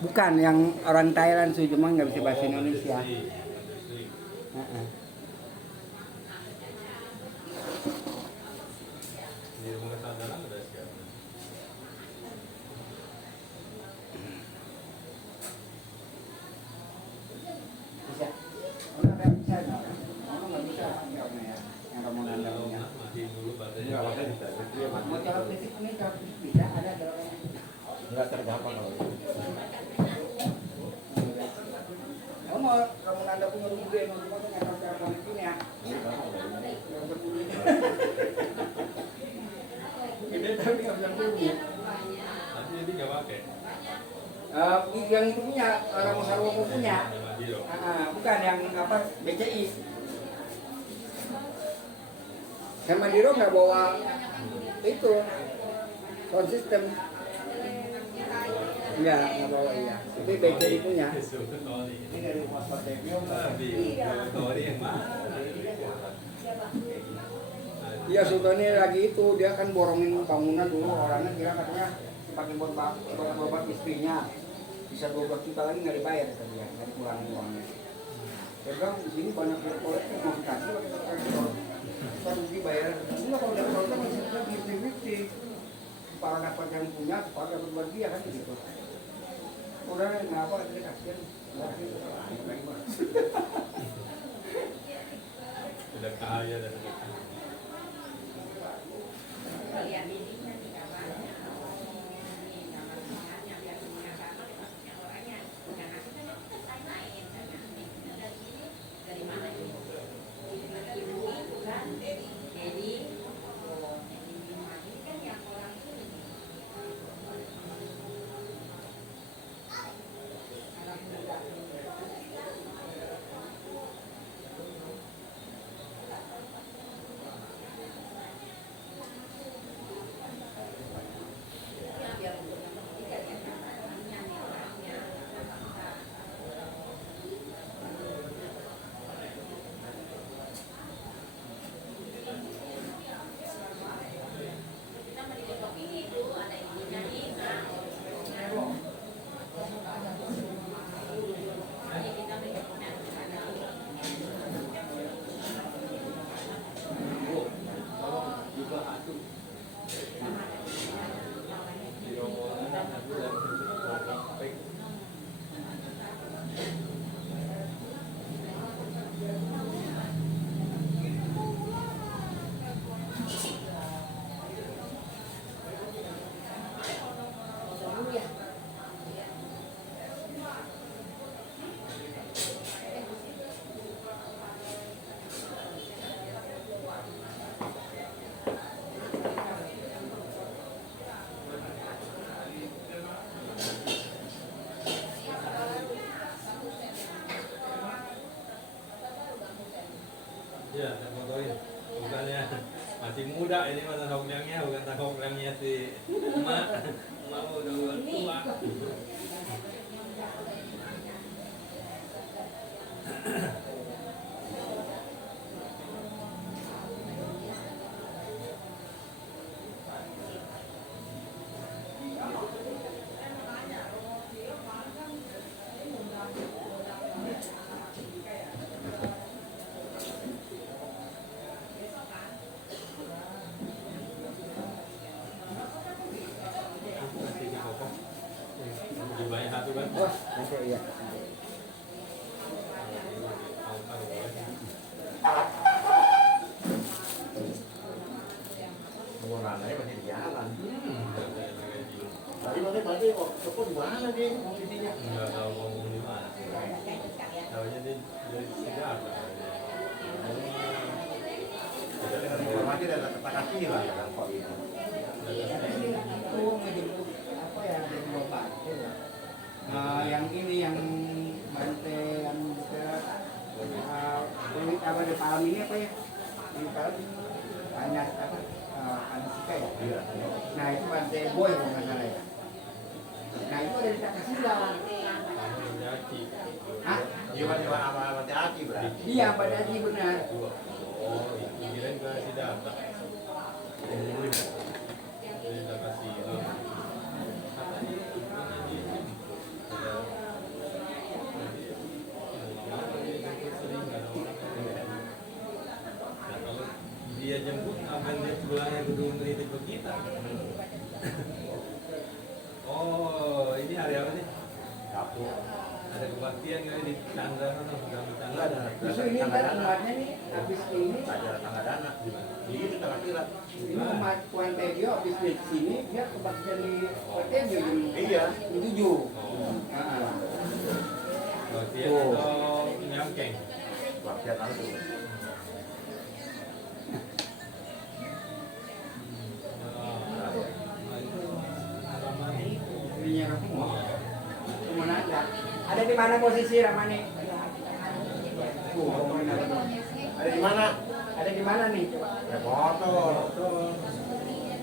Bukan yang orang Thailand sih, cuma nggak bisa bahasa Indonesia. Heeh. Di rumah kesadaran ada siapa? Bisa. Orang nggak bisa, orang nggak bisa ya. Yang kamu nanda punya. Masih dulu Iya, badannya. makanya bisa. Mau cara fisik ini cara fisik bisa ada dalamnya. Enggak tergampang kalau itu. Kamu mau kamu nanda punya rumah gede, mau cuma nggak tahu cara punya. Yang berbunyi. Gede tapi nggak bisa bunyi. Tapi jadi nggak pakai. Yang itu punya, orang Musarwomo punya. Yang Madiro. Bukan yang apa BCI. Yang Mandiro nggak bawa itu sound system. Nggak bawa iya. Itu BCI punya. Ini dari Mas Devio. Tori yang mana? Iya, Sultani lagi itu dia kan borongin bangunan dulu, orangnya kira katanya pakai buat istrinya bisa 12 juta lagi nggak dibayar tadi ya, nggak dikurangin uangnya. Dia bilang di sini banyak proyek yang mau dikasih kita rugi bayar. Enggak, kalau dari proyek masih bisa fifty-fifty. Para dapat yang punya, para dapat bagian kan gitu. Udah nggak apa, dia kasihan. Udah kaya dan ya, saya fotoin. Bukannya masih muda ini mah tangkongnya, bukan tangkongnya si emak. Emak udah tua. Banyak satu kan? Wah, nanti iya. Pengurangannya masih di jalan. Tadi berarti kok Joko di mana dia posisinya? Nggak tahu ngomong di mana. Tahunya dia tidak ada. Informasi dari kata kaki lah yang kok itu. Itu ngejemput apa ya dari bapak itu ya. Yang ini yang Bante yang kulit apa di Palem ini apa ya? Di Palem banyak apa? Anasika ya. Iya. Nah itu Bante Boy kalau nggak salah ya. Nah itu ada di Takasila. Kamu Jaki. Hah? Jiwa-jiwa apa hati berarti? Iya, Pak Haji benar. Oh, itu kirain ke si Data. Tungguin. Jadi kita kasih. Katanya pulangnya gedung menitip ke kita. Oh, ini hari apa sih? Sabtu. Ada kebaktian kali di tangga sana, Enggak tangga. ada. Justru ini ntar umatnya nih, habis ini, Ada tangga dana. Itu tangga pilat. ini umat Tuan Tebio habis di sini, dia kebaktian di Tebio jam Iya. 7. Oh, Nah, kebaktian Oh. atau nyangkeng? Baktian langsung. ininya kamu. Kemana aja? Ada di mana posisi Ramani? Tuh, Ramani ada. Ada di mana? Ada di mana nih? Ya motor.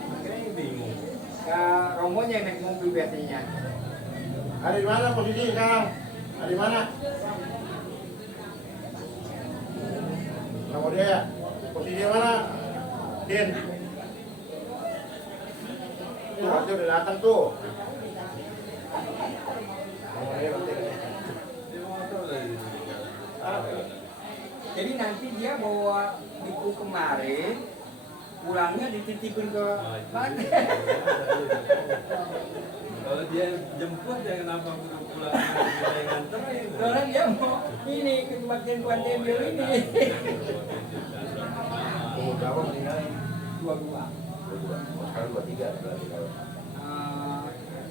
Makanya bingung. Ke rombonnya yang naik mobil biasanya. Ada di mana posisi sekarang? Ada di mana? Kamu dia ya? Posisi mana? Din. Tuh, pasti udah datang tuh. Kamu dia pasti kan? Dia motor dari Jadi nanti dia bawa buku kemarin, pulangnya dititipin ke mana? Kalau dia jemput ya kenapa udah pulang dia nganterin? Soalnya dia mau ini ke kebaktian Tuan Tebio ini. Umur berapa meninggalnya? 22. Sekarang 23 berarti kalau.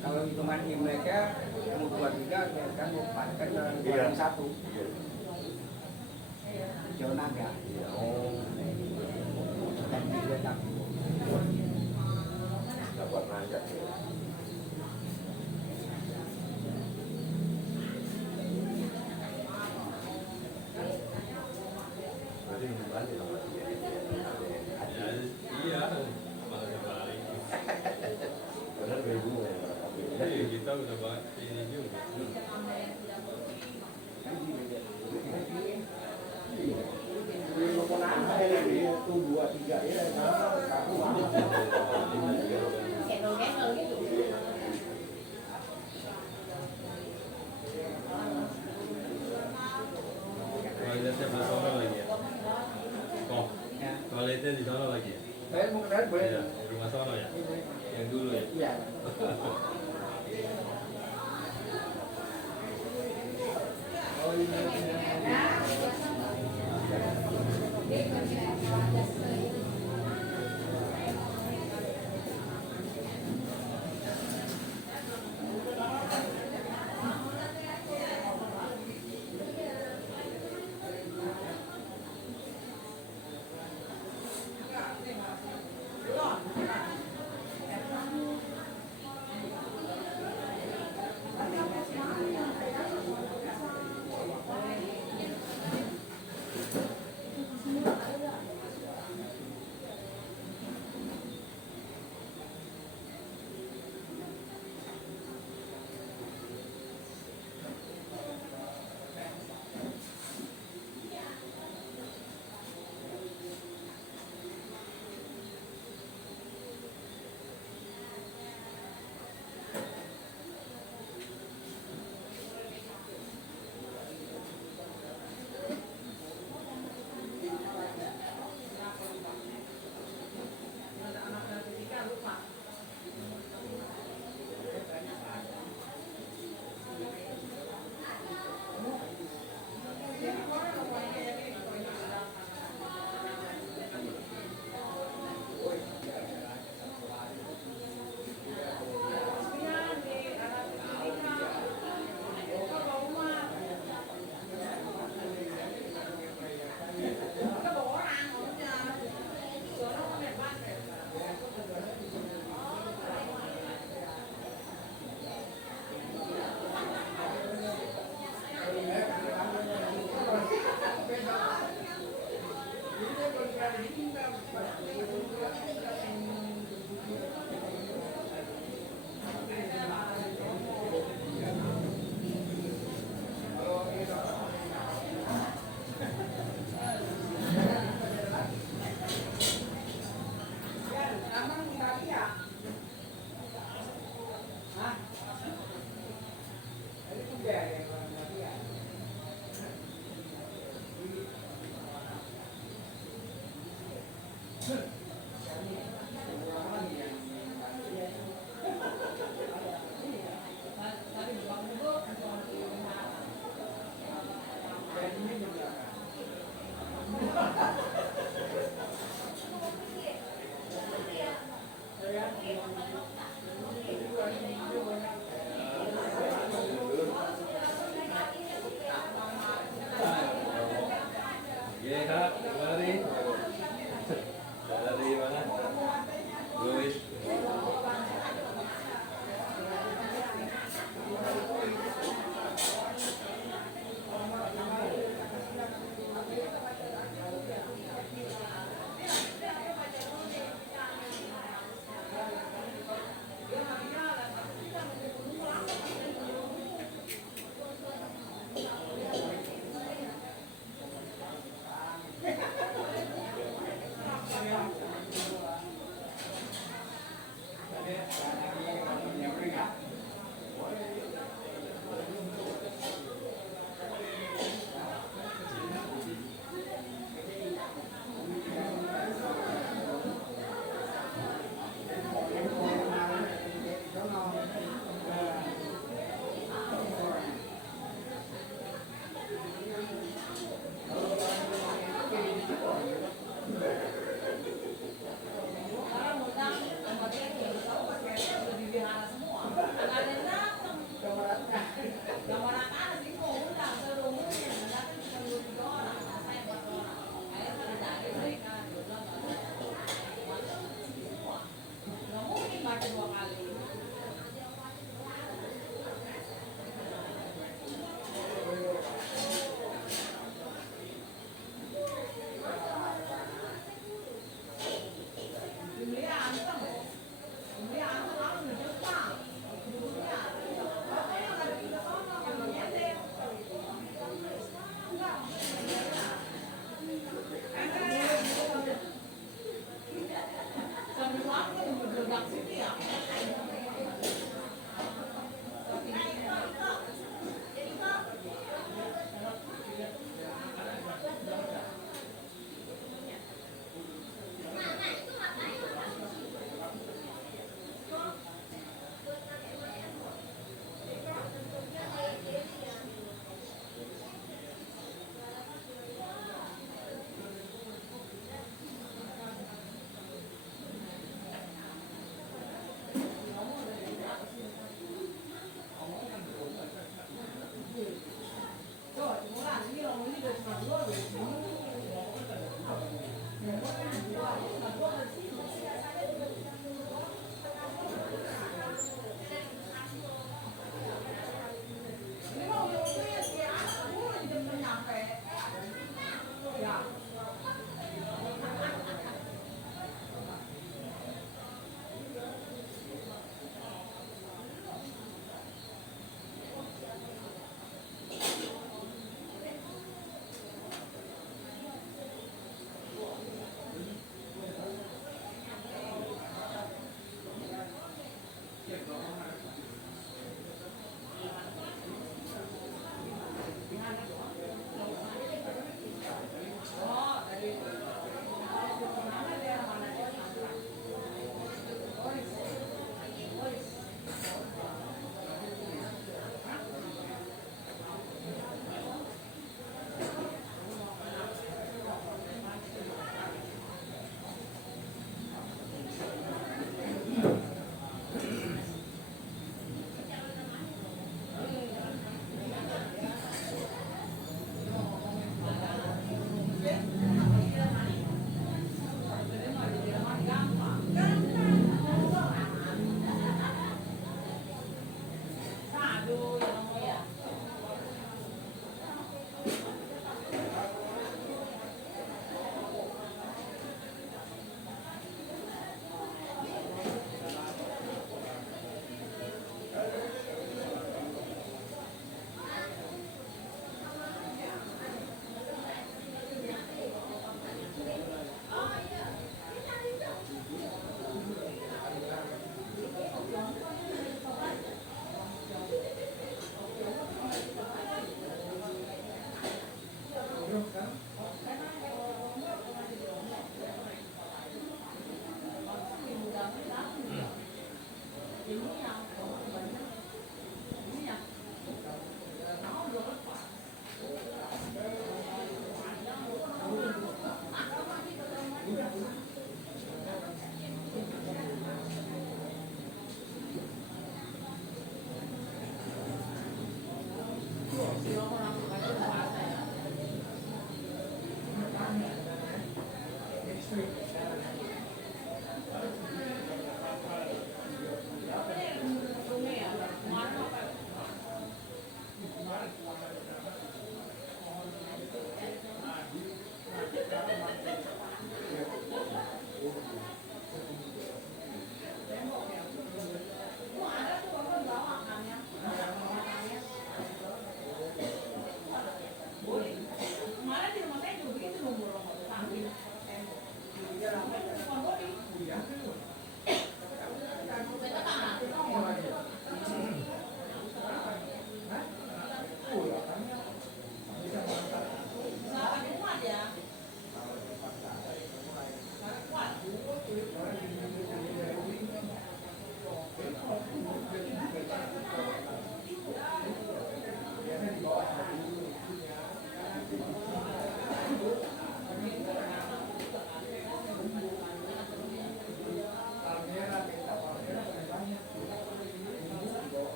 Kalau hitungan Imleknya umur 23 kan 24 kan Iya. 21. Jauh naga. Oh, Dan juga tak. dapat nanjak. Berarti minggu balik dong berarti ya. Iya, malah dia balik. Benar bego ya. Iya, kita udah bahas ini juga. Itu 2-3 ya. Gendong-gendong gitu. Toiletnya di sana lagi ya? Kok? Ya. Toiletnya di sana lagi ya? Saya mau kenal boleh. Iya, di rumah sana ya? Yang dulu ya? Iya. Oh Iya kak, dari mana? Luis.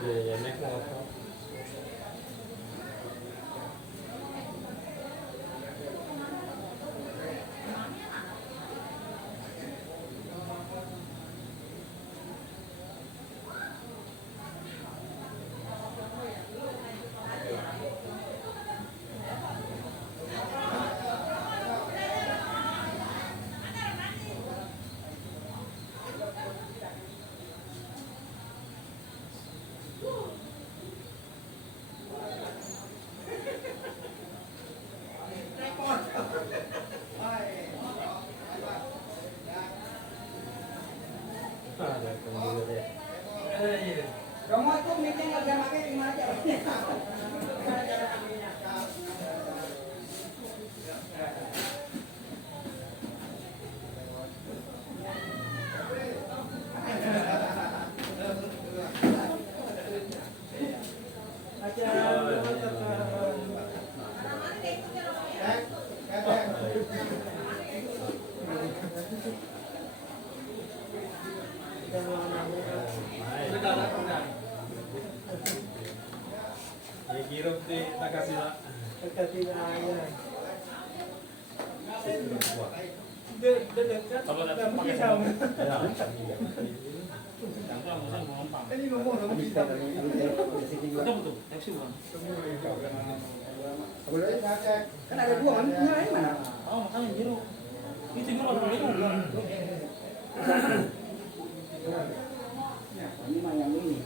Jadi naik motor. Ada pengguna deh. Kamu tuh mikir nggak bisa pakai di mana aja. Ya kirim di Takasila. Kalau ada pakai sama. Ini ngomong sama kita. Kan ada dua kan? Yang mana? Oh, makanya biru. Itu biru atau biru? Ini mah yang ini.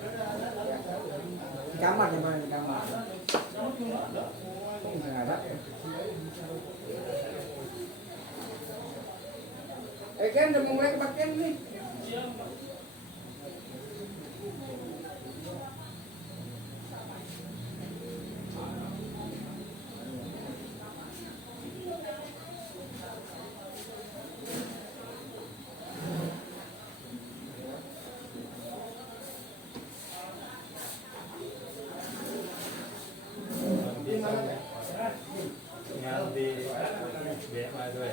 Di kamar di mana di kamar? Nggak ada. Ken udah mau mulai kepakean nih. Nganti BMAด้วย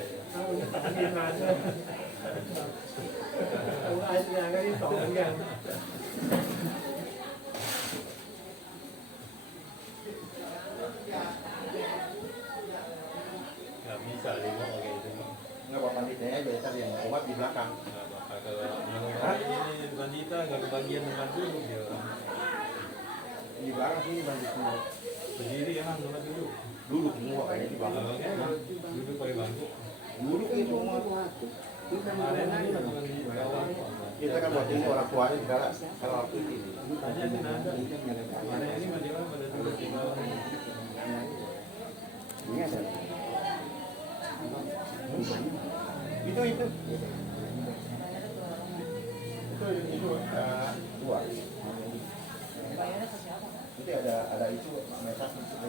nggak bisa lima kayak gitu. Nggak bawa panitianya aja, ntar yang obat di belakang. Nggak bakal kalau ini bandita nggak kebagian tempat duduk dia orang. Di belakang sini bantu semua. Berdiri emang tempat duduk. Duduk semua kayaknya di belakang. Duduk pakai bangku. Duduk ini semua. Kemarin ini bukan di bawah. Kita kan waktu ini orang tuanya segala. Kalau waktu ini. Tanya kan ada. Kemarin ini majalah pada duduk di bawah. Ini ada. Itu. Dua. Nanti ada itu metas satu.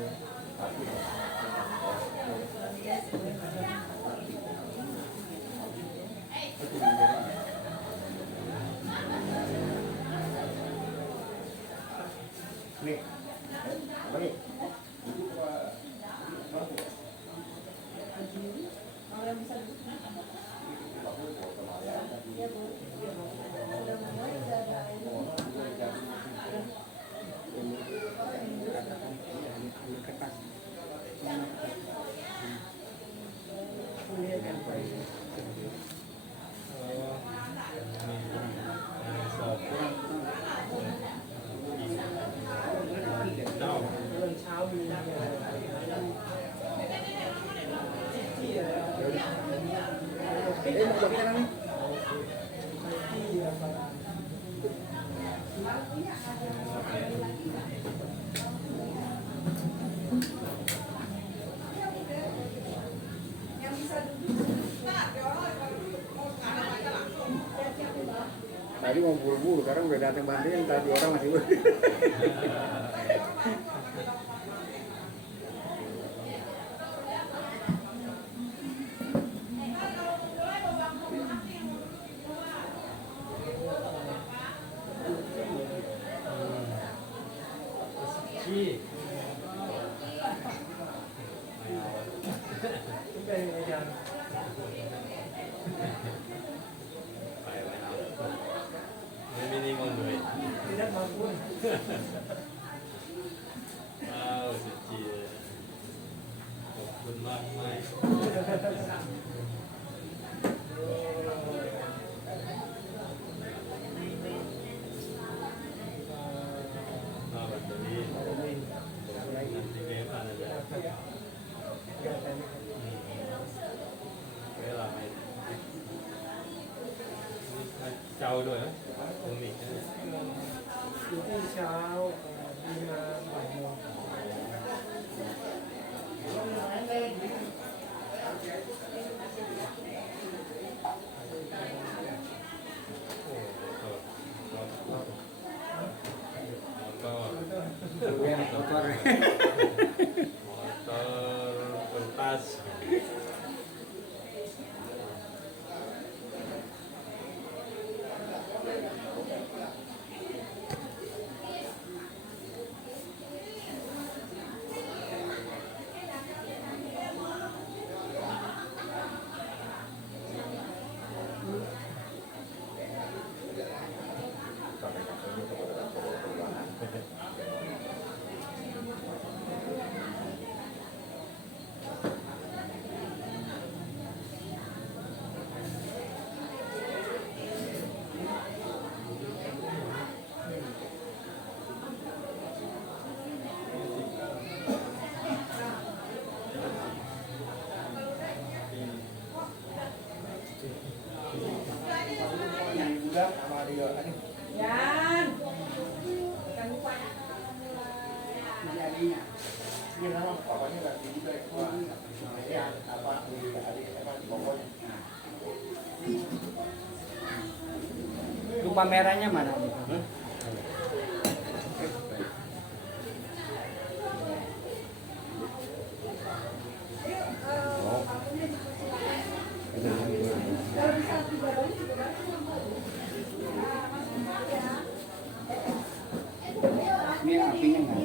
Nih, apa nih? Kalau yang bisa duduk, เช้ามีที่อะไร mau coba kan nih? ที่อะไร Tadi mau buru-buru, sekarang udah datang bantuin, tadi orang masihเป็นอาจารย์ ไม่มีนี่มันเลย ที่นัดมาพูด ว้าวสุดจีขอบคุณมากมากมาบัตรนี้nanti kayak mana aja kayak ramai jauh doh ya unik อยู่ที่เช้ามีมาบ่ายโมง motor. motor kertas Yang juga sama dia ini. Yan. Jadinya. Ini nama bapaknya lagi juga ya. Apa adik apa pokoknya. Lupa merahnya mana? Ini apinya nggak?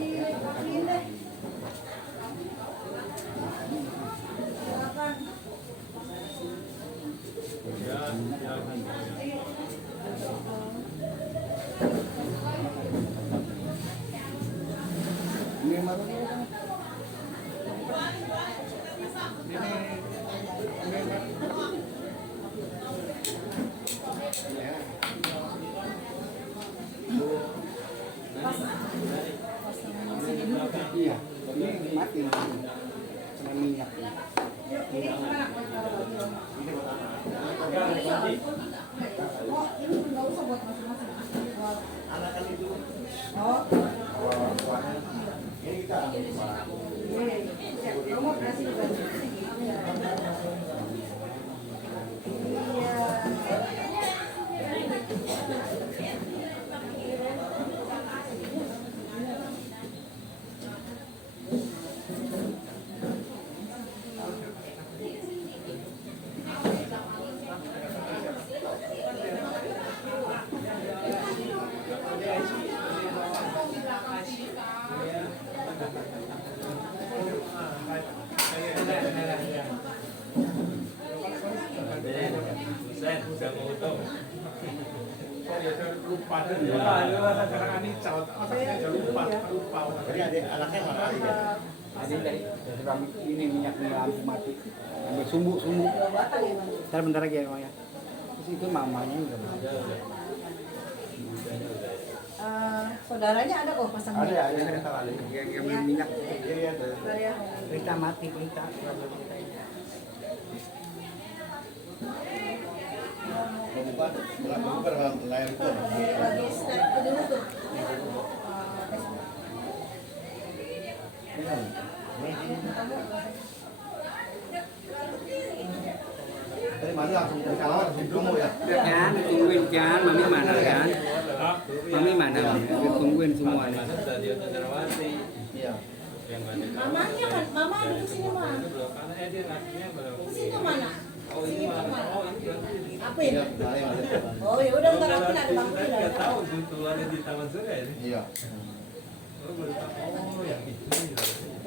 Ini mana? Iya, ini mati sama minyak. Anak itu. Oh, Ini kita. kamu kasih baju. Sen, udah mau utuh. lupa sekarang ini calon otaknya lupa Jadi adik anaknya mana adik ya? Jadi dari ini minyak lampu mati. Sumbu. Dua batang ya, Bang. Ntar bentar lagi ya Bang ya. Terus itu mamanya juga Bang. Saudaranya ada kok pasangnya. ada. Yang beli minyak. Iya, ada. Ya. Berita mati berita. Bukan layar itu. Lagi step ke dulu tuh. Tadi mana langsung dari kalah langsung kamu ya? Kan, tungguin kan, mami mana kan? Mami mana? Tungguin semua nih. Stadion Cendrawasih. Iya. Yang banyak. Mamanya kan, mama ada di sini mah. Karena dia ngasihnya berapa? Di sini mana? Oh ini mana? Oh ini berarti. Apa ini? Iya, Oh ya udah ntar aku ada bangku Saya lah. nggak tahu keluarnya di Taman Surya ini. Iya. Oh baru tahu. Oh yang itu. Saya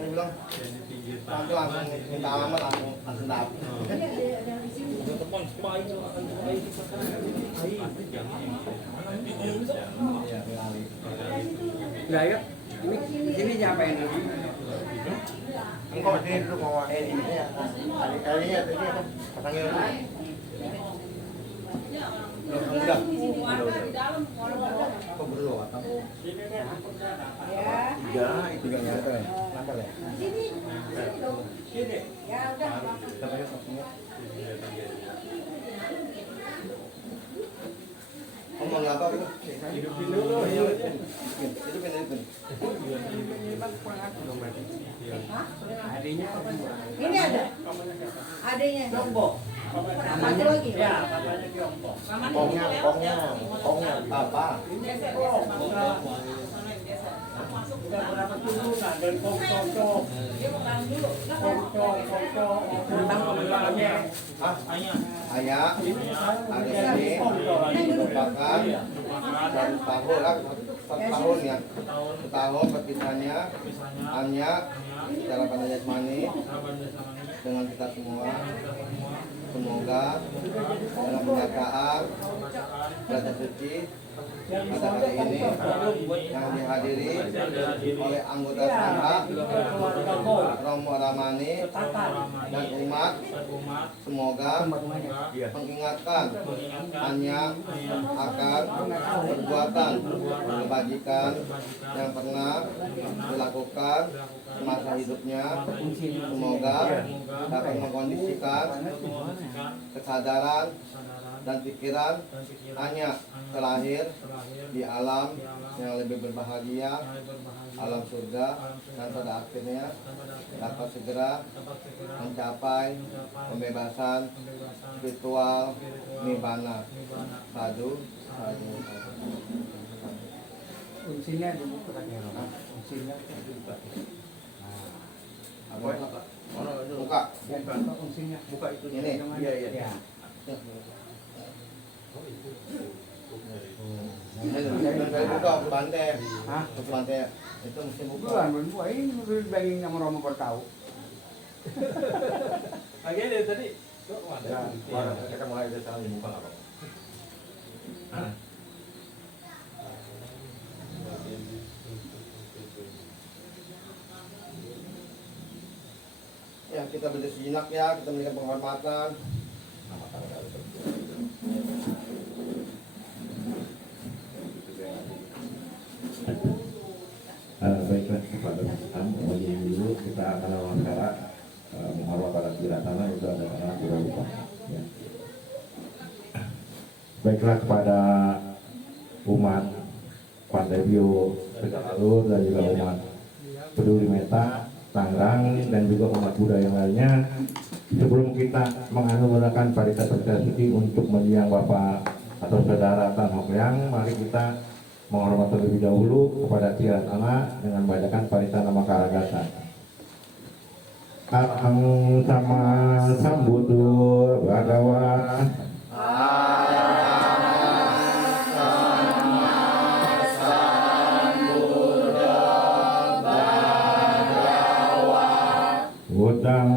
bilang Yang di pinggir nanti langsung minta alamat langsung dapat. Ada di sini. Teman semua itu akan mulai di pasti jangan ini. Iya, kali. Udah yuk. Ini di sini siapa yang dulu? Engkau sini dulu mau ini ya. Kali-kalinya tadi apa? Pasangnya dulu. Udah. Kok perlu atau? Ya. Tiga nyata ya. Nambah ya. Sini. Sini dong. Ya udah. Katanya pasangnya. Kamu mau apa itu? Hidupin dulu. Hidupin. Hah? Adanya Ini ada. Adanya. Satu lagi. Ya. Kongnya apa? Berapa turunan dan kong-kong. Ah, ayah, ada ini merupakan dari tahun kan, setahun ya, setahun perpisahannya, hanya secara pada jasmani dengan kita semua. Semoga dalam penyataan belajar suci pada hari ini yang dihadiri oleh anggota SANHA, Romo Ramani dan umat, semoga mengingatkan hanya akan perbuatan kebajikan yang pernah dilakukan semasa hidupnya. Semoga dapat mengkondisikan kesadaran dan pikiran hanya terlahir di alam yang lebih berbahagia, alam surga, dan pada akhirnya dapat segera mencapai pembebasan spiritual nirvana. Sadu. unsinya dulu katanya. Unsinya Buka. buka unsinya. Buka itu ini. Iya. Dari buka ke bantai. Hah? Ke bantai itu mesti buka. Bukan, bukan. Ini udah dibanding sama Romo Pertau. Lagi dari tadi. Kok Ya, mana? kita mulai dari sekarang dibuka nggak apa-apa. Ya, kita berdiri sejenak ya, kita memberikan penghormatan. Baiklah kepada Tuhan, begini dulu kita akan wawancara menghormat pada tanah itu ada tanah tidak lupa. Ya. Baiklah kepada umat Pantai Bio Tegalur dan juga umat Peduli Meta Tangerang dan juga umat Buddha yang lainnya, sebelum kita menganugerahkan paritas-paritas suci untuk mendiang Bapak atau Saudara Tan Hok Leang, mari kita menghormati terlebih dahulu kepada tiara tanah dengan bacakan paritana Makaragata. Aham sama sambudur Bhagawa. Budang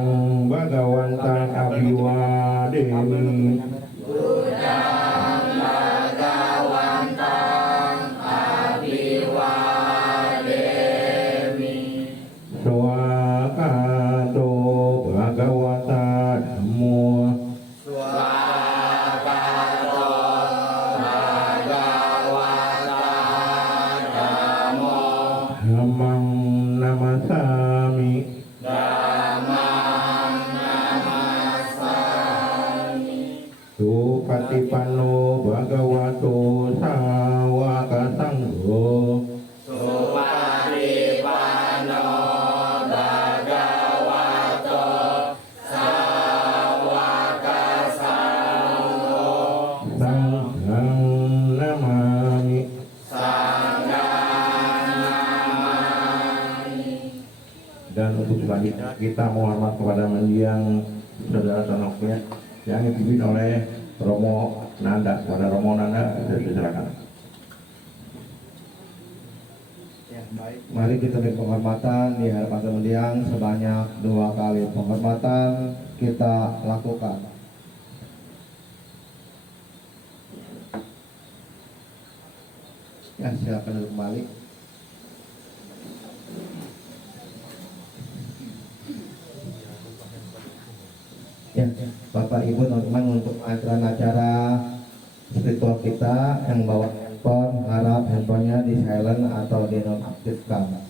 Bhagawantan Abhiwadeni. Swakato Bhagawata Supatipanno Bhagavato Sawaka Sangho. Sanghang namami. Dan untuk selanjutnya kita menghormat kepada mendiang saudara tanoknya yang dipimpin oleh Romo Nanda. Kepada Romo Nanda silakan. Ya, baik. Mari kita beri penghormatan di hadapan mendiang sebanyak 2 kali penghormatan kita lakukan. Ya, silakan duduk kembali. Ya, Bapak Ibu teman-teman, untuk acara spiritual kita yang bawa handphone, harap handphonenya di silent atau di nonaktifkan.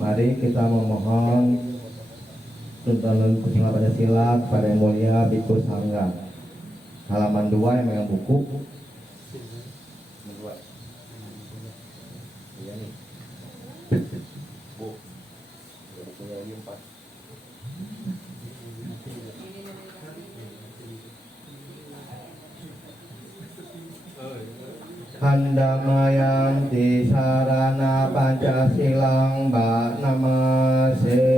Mari kita memohon tuntunan Kusuma Pancasila kepada Yang Mulia Bhikkhu Sangha. Halaman 2 yang megang buku. Iya nih. Bu. Bukunya lagi 4. Handamayanti sarana Pancasilang Mbak Namase.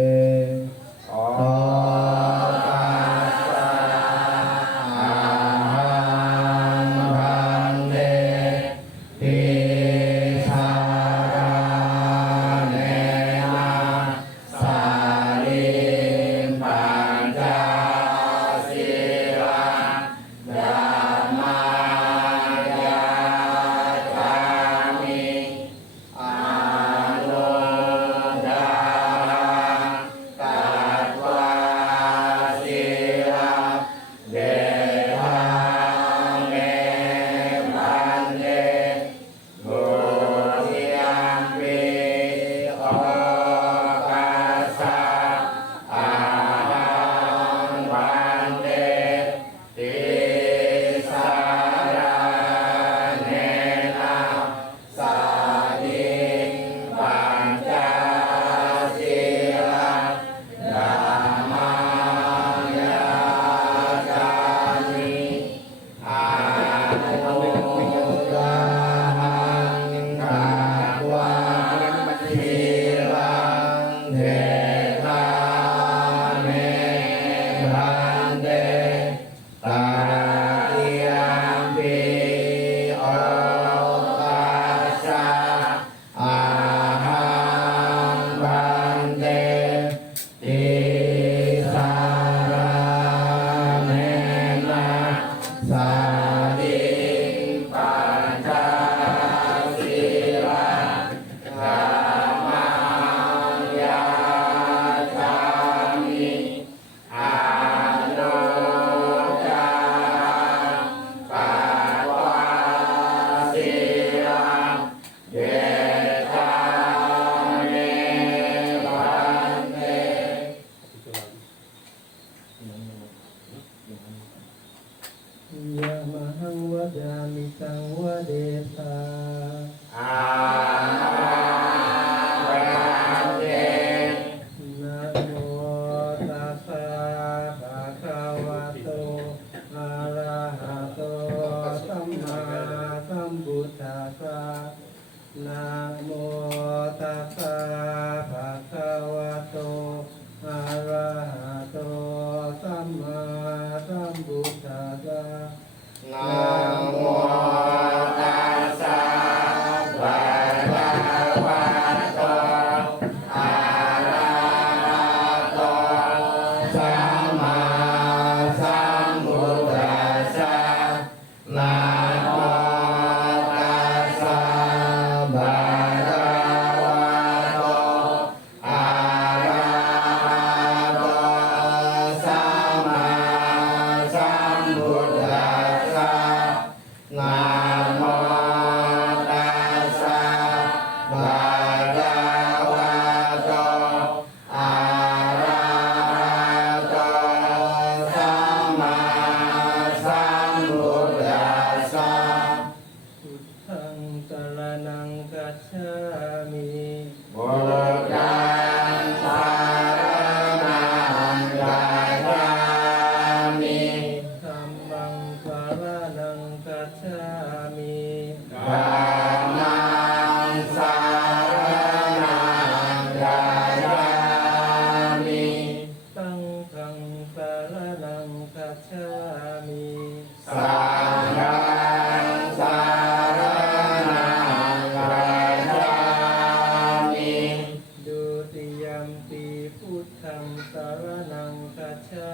รณังคัจฉา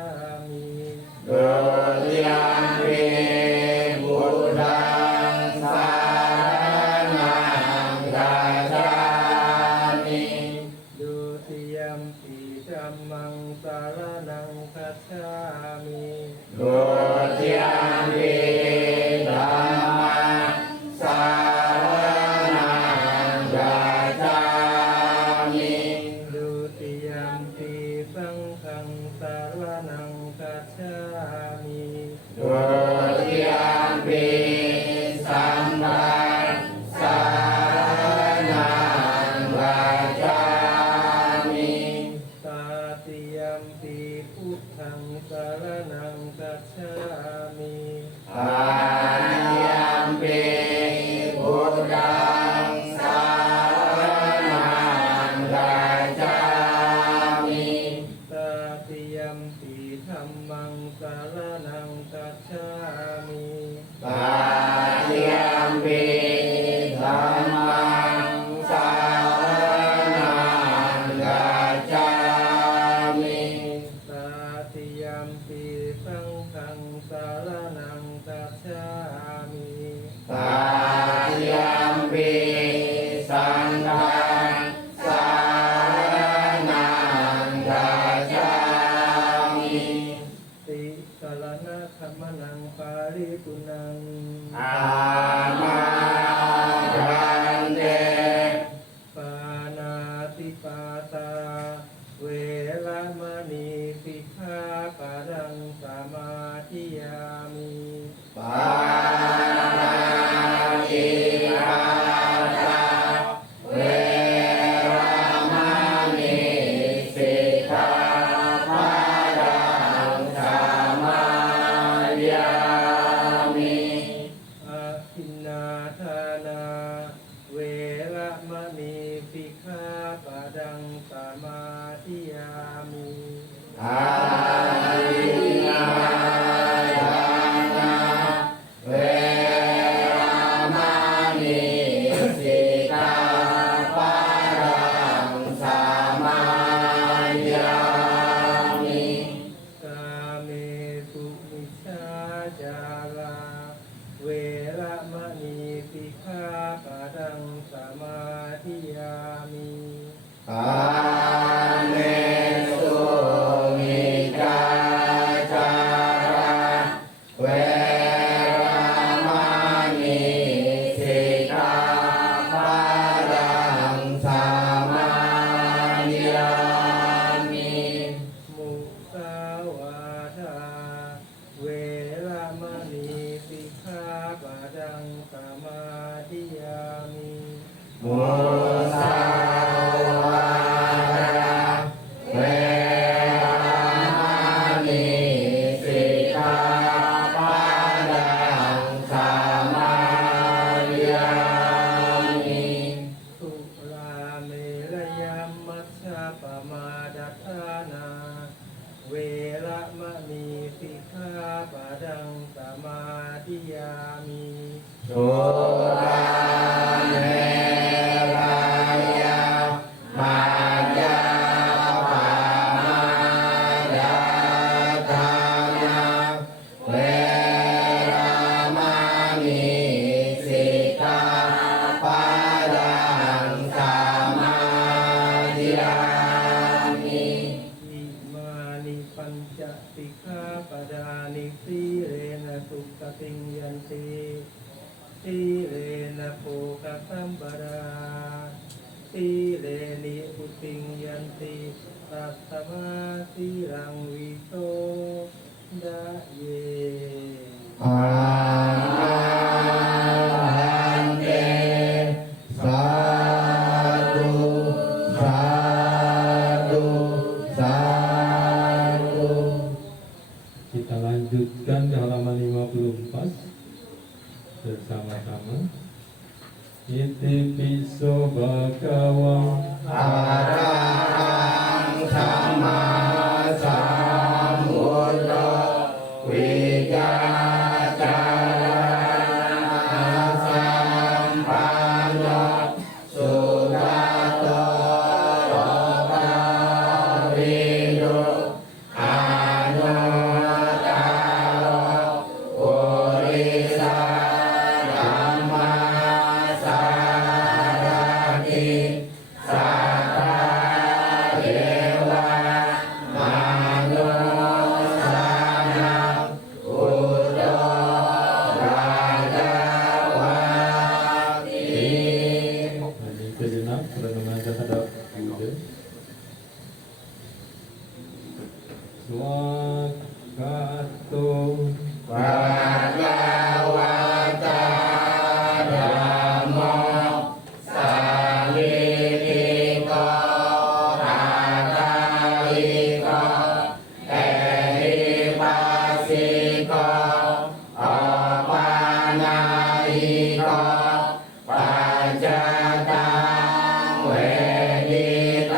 มิ Dutiyampi Buddhang saranang gacchami. ดุติยัมปิธัมมังสารนังคัจฉามิ Dutiyampi dhammang saranang gacchami. ดุติยัมปิสังฆังสารนังคัจฉามิ Dutiyampi samghang saranang gacchami. ตาติยัมปิพุทธังสารนังคัจฉามิ Tadiyampi Buddhang saranang gacchami. ตาติยัมปิธัมมังสารนังคัจฉามิ Tadiyampi dhammang saranang gacchami. ตาติยัมปิสังฆังสารนังคัจฉามิ Tadiyampi sanghang saranang gacchami. ติสรณะคัมมนังปาริปุนัง Amarante ปานาติปาตาเวรมณีสิกขาปะทังสมาธิยามิ Panatipata Veramani Sikkhapadang Samadhiyami. อาทินนาทานาเวรมณีสิกขาปะทังสมาธิยามิ Adinayana Veramani Sikkhapadang Samadhiyami. กาเมสุมิชฌาจาราเวรมณีสิกขาปะทังสมาธิยามิ Anesu Mikacara Veramani Sikkhapadang Samadhiyami. มุสาวาทาเวรมณีสิกขาปะทังสมาธิยามิ Musawada Veramani Sikkhapadang Samadhiyami. สุราเมรยมัชฌะปมาดัฏฐานาเวรมณีสิกขาปะทังสมาธิยามิ Surameraya Majapahmadana Veramani Sikkhapadang Samadhiyami. อิมานิปัญจสิกขาปดานิสีเรนะสุขติงยันติสีเรนะโภคสัมปราสีเรนิพุติงยันติตัสสมาสีรังวิโสดะเย Amarante Sadhu Sadhu Sadhu. Kita lanjutkan di halaman 54 bersama-sama. Iti piso bhagawa Arahang Sama Sambuddha Wijacara Sampanno Sugato Rokavido Swakato Bhagavata Dhammo Saliliko Rataliko Teripasiko Opanaiko Pajatang Weditabo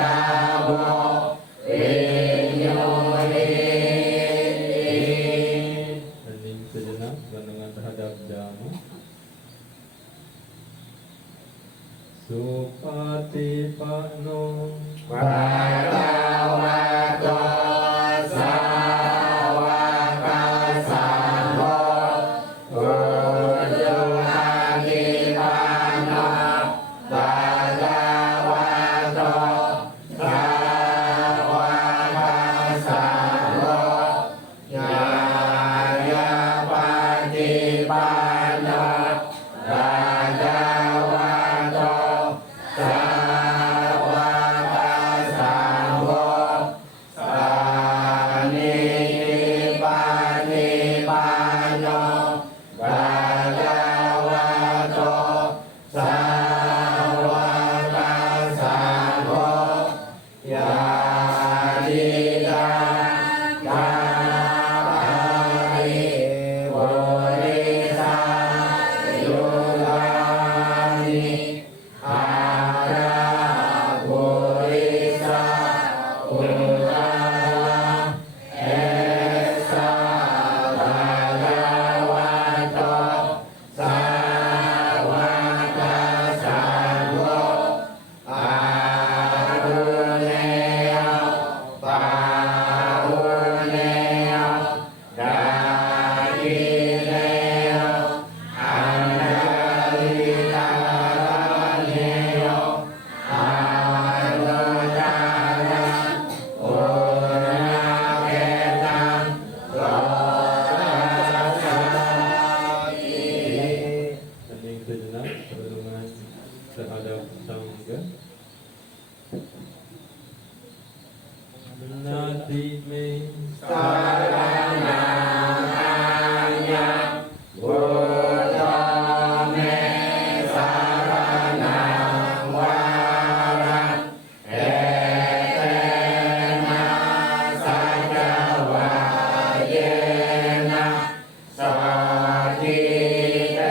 hening sejenak pandangan terhadap jamu. Supatipano Bhagavato Sawaka Sangho Ujjhagipano Bhagavato Sawaka Sangho Nyaya Patipano Bhagavato Sawaka Sangho Sanipatipano Bhagavato Sawaka Sangho Yadida Kari Bodhisa Yugani Ara Bodhisa Udala Esa Bhagavato Sawaka Sangho Aruneo Pauneo Dagineo Andalitaraneo Anudaran Unaketan Lorasati hening sejenak pandangan terhadap sangga. Nati me Sarananya Buddhame Saranang Waran Etena Saja Wayena Satite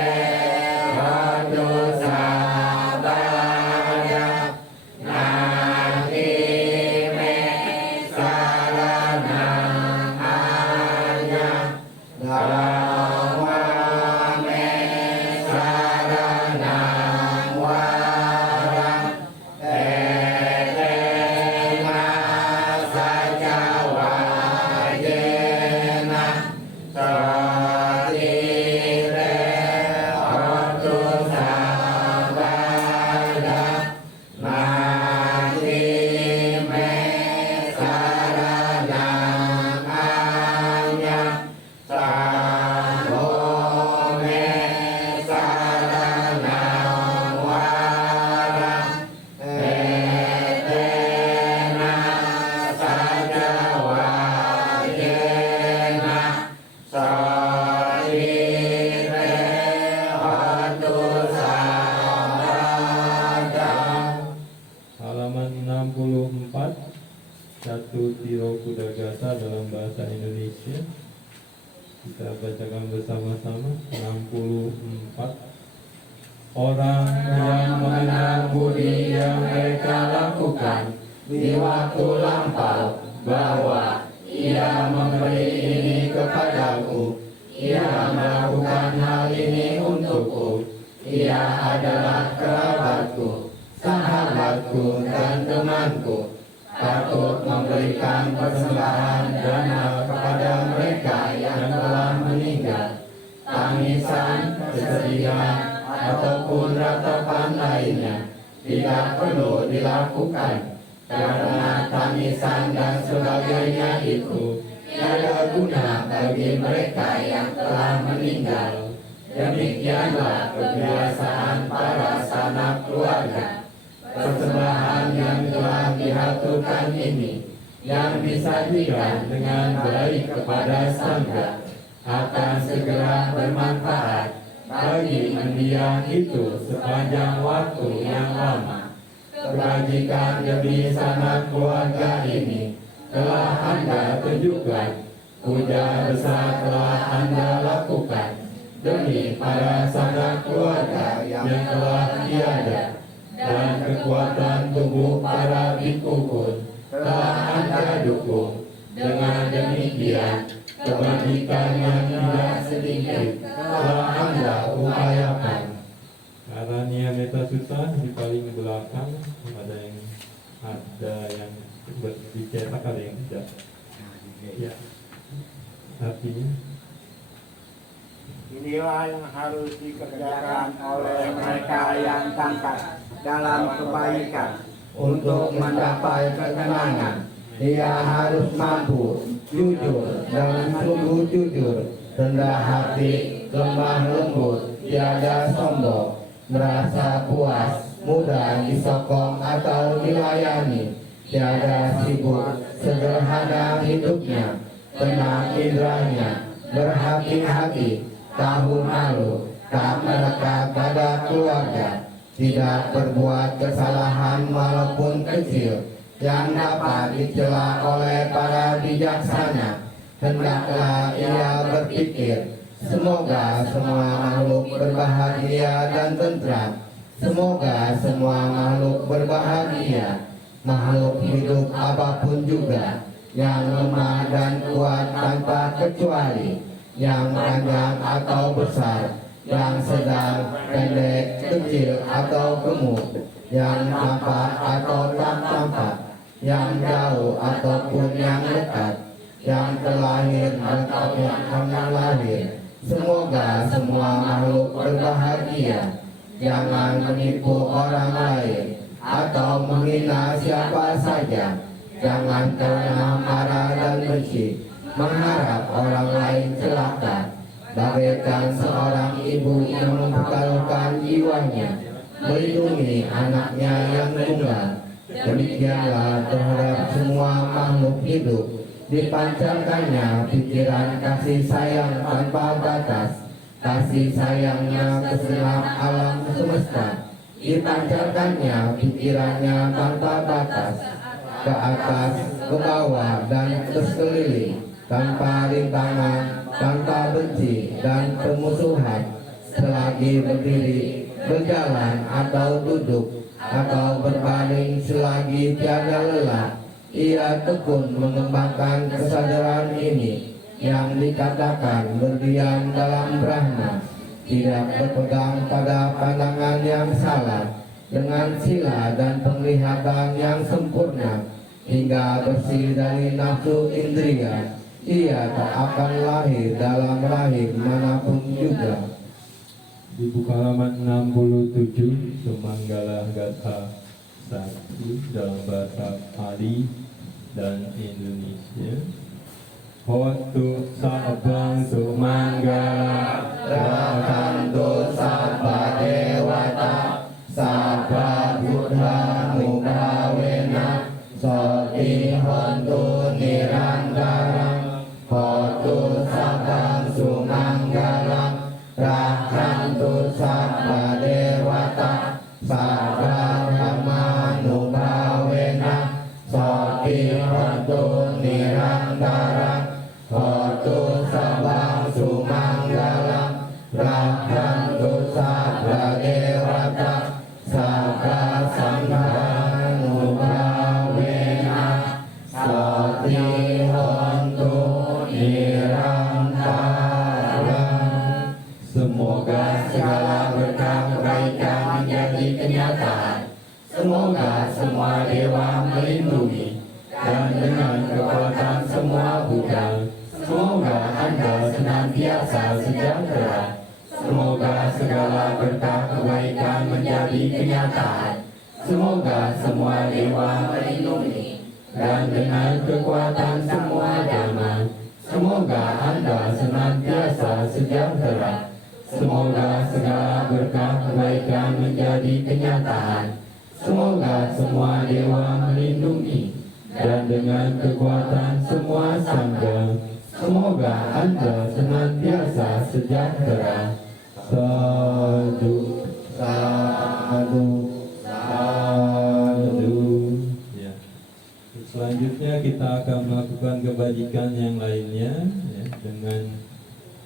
Badu Sabada Nati me Saranang Anya Dhamma Saranang Waran Etena Saja Wayena Satite Badu Sabada Nati me Saranang Anya Sangho me Saranang Waran Etena Saja Wayena Satite Badu Sabada. halaman 64 satu tiro kuda gata dalam bahasa Indonesia. Kita bacakan bersama-sama 64. Orang yang mengenal budi yang mereka lakukan Di waktu lampau bahwa ia memberi ini kepadaku, ia melakukan hal ini untukku, ia adalah kerabatku, sahabatku dan temanku, patut memberikan persembahan dana kepada mereka yang telah meninggal, tangisan, kesedihan, ataupun ratapan lainnya tidak perlu dilakukan, karena tangisan dan sebagainya itu tiada guna bagi mereka yang telah meninggal. Demikianlah kebiasaan para sanak keluarga. Persembahan yang telah dihaturkan ini yang disajikan dengan baik kepada sangga akan segera bermanfaat bagi mendiang itu sepanjang waktu yang lama. Kebajikan demi sanak keluarga ini telah Anda tunjukkan, puja besar telah Anda lakukan demi para sanak keluarga yang telah tiada, dan kekuatan tubuh para biku pun telah Anda dukung. Dengan demikian, kebajikan yang tidak sedikit telah Anda upayakan. Karena meta susah di paling belakang ada yang dicetak, ada yang tidak. Ya, artinya Inilah yang harus dikerjakan oleh mereka yang tangkat dalam kebaikan untuk mencapai ketenangan. Dia harus mampu, jujur, dan sungguh jujur, rendah hati, lemah lembut, tiada sombong, merasa puas, mudah disokong atau dilayani, tiada sibuk, sederhana hidupnya, tenang indranya, berhati-hati, tahu malu, tak melekat pada keluarga, tidak berbuat kesalahan walaupun kecil yang dapat dicela oleh para bijaksana. Hendaklah ia berpikir, semoga semua makhluk berbahagia dan tentram. Semoga semua makhluk berbahagia, makhluk hidup apapun juga, yang lemah dan kuat tanpa kecuali, yang panjang atau besar, yang sedang, pendek, kecil atau gemuk, yang tampak atau tak tampak, yang jauh ataupun yang dekat, yang terlahir ataupun yang lahir. Semoga semua makhluk berbahagia. Jangan menipu orang lain atau menghina siapa saja. Jangan karena marah dan benci mengharap orang lain celaka. Bagaikan seorang ibu yang mempertaruhkan jiwanya melindungi anaknya yang tunggal, demikianlah terhadap semua makhluk hidup dipancarkannya pikiran kasih sayang tanpa batas. Kasih sayangnya ke segenap alam semesta, dipancarkannya pikirannya tanpa batas, ke atas, ke bawah, dan ke sekeliling, tanpa rintangan, tanpa benci dan permusuhan. Selagi berdiri, berjalan atau duduk atau berbaring, selagi tiada lelah, ia tekun mengembangkan kesadaran ini yang dikatakan berdiam dalam Brahma, tidak berpegang pada pandangan yang salah, dengan sila dan penglihatan yang sempurna, hingga bersih dari nafsu indria. Ia tak akan lahir dalam rahim manapun juga. di buku halaman 67 Sumanggala Gatha 1 dalam bahasa Pali dan Indonesia. Hotu sabang sumanggala Rakanto sabba dewata sabba buddha nubawena soti hontu nirandaram. Hotu sabang sumanggala rakanto sabba dewata sabba dhamma nubawena soti hontu nirandaram. Hotu sabang sumanggala rakanto sabba dewata sabba sangha nubawena soti hontu nirantaram. Semoga segala berkah kebaikan menjadi kenyataan. Semoga semua dewa melindungi, dan dengan kekuatan semua Buddha, semoga Anda senantiasa sejahtera. Semoga segala berkah kebaikan menjadi kenyataan. Semoga semua dewa melindungi, dan dengan kekuatan semua dhamma, semoga Anda senantiasa sejahtera. Semoga segala berkah kebaikan menjadi kenyataan. Semoga semua dewa melindungi, dan dengan kekuatan semua sangga, semoga Anda senantiasa sejahtera. Sadu, sadu, sadu. Ya. Selanjutnya kita akan melakukan kebajikan yang lainnya ya, dengan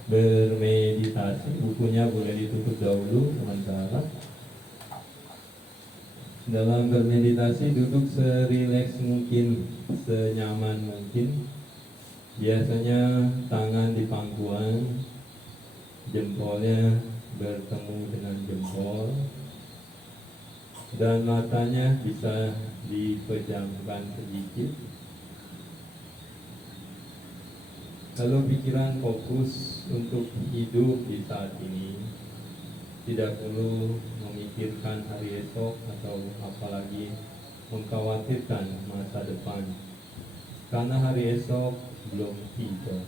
bermeditasi. Bukunya boleh ditutup dahulu sementara. Dalam bermeditasi duduk serileks mungkin, senyaman mungkin. Biasanya tangan di pangkuan, jempolnya bertemu dengan jempol, dan matanya bisa dipejamkan sedikit. Lalu pikiran fokus untuk hidup di saat ini. Tidak perlu memikirkan hari esok atau apalagi mengkhawatirkan masa depan, karena hari esok belum tiba.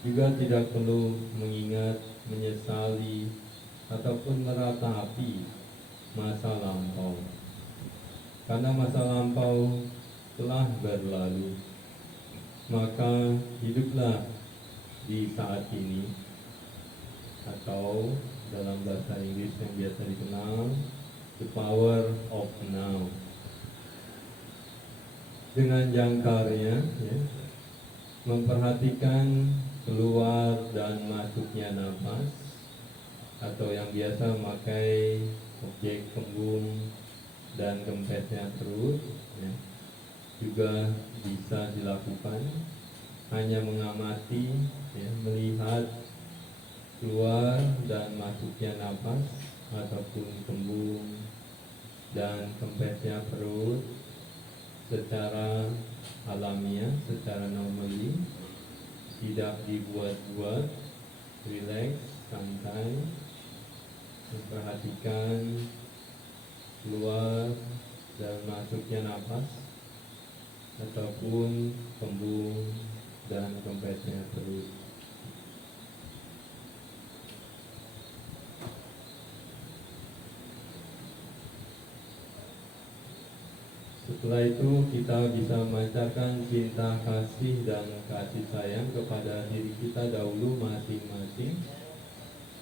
Juga tidak perlu mengingat, menyesali, ataupun meratapi masa lampau, karena masa lampau telah berlalu. Maka hiduplah di saat ini, atau dalam bahasa Inggris yang biasa dikenal the power of now. Dengan jangkarnya ya, memperhatikan keluar dan masuknya nafas, atau yang biasa memakai objek kembung dan kempesnya perut ya, juga bisa dilakukan. Hanya mengamati ya, melihat keluar dan masuknya nafas ataupun kembung dan kempesnya perut secara alamiah, secara normally, tidak dibuat-buat, rileks, santai, memperhatikan keluar dan masuknya nafas ataupun kembung dan kempesnya perut. Setelah itu kita bisa memancarkan cinta kasih dan kasih sayang kepada diri kita dahulu masing-masing.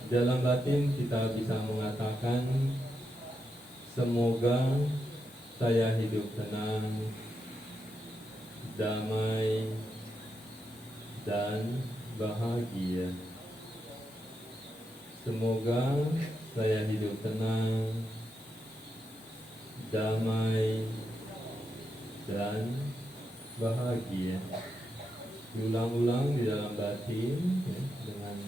Dalam batin kita bisa mengatakan, semoga saya hidup tenang, damai, dan bahagia. Semoga saya hidup tenang, damai, dan bahagia. Diulang-ulang di dalam batin ya, dengan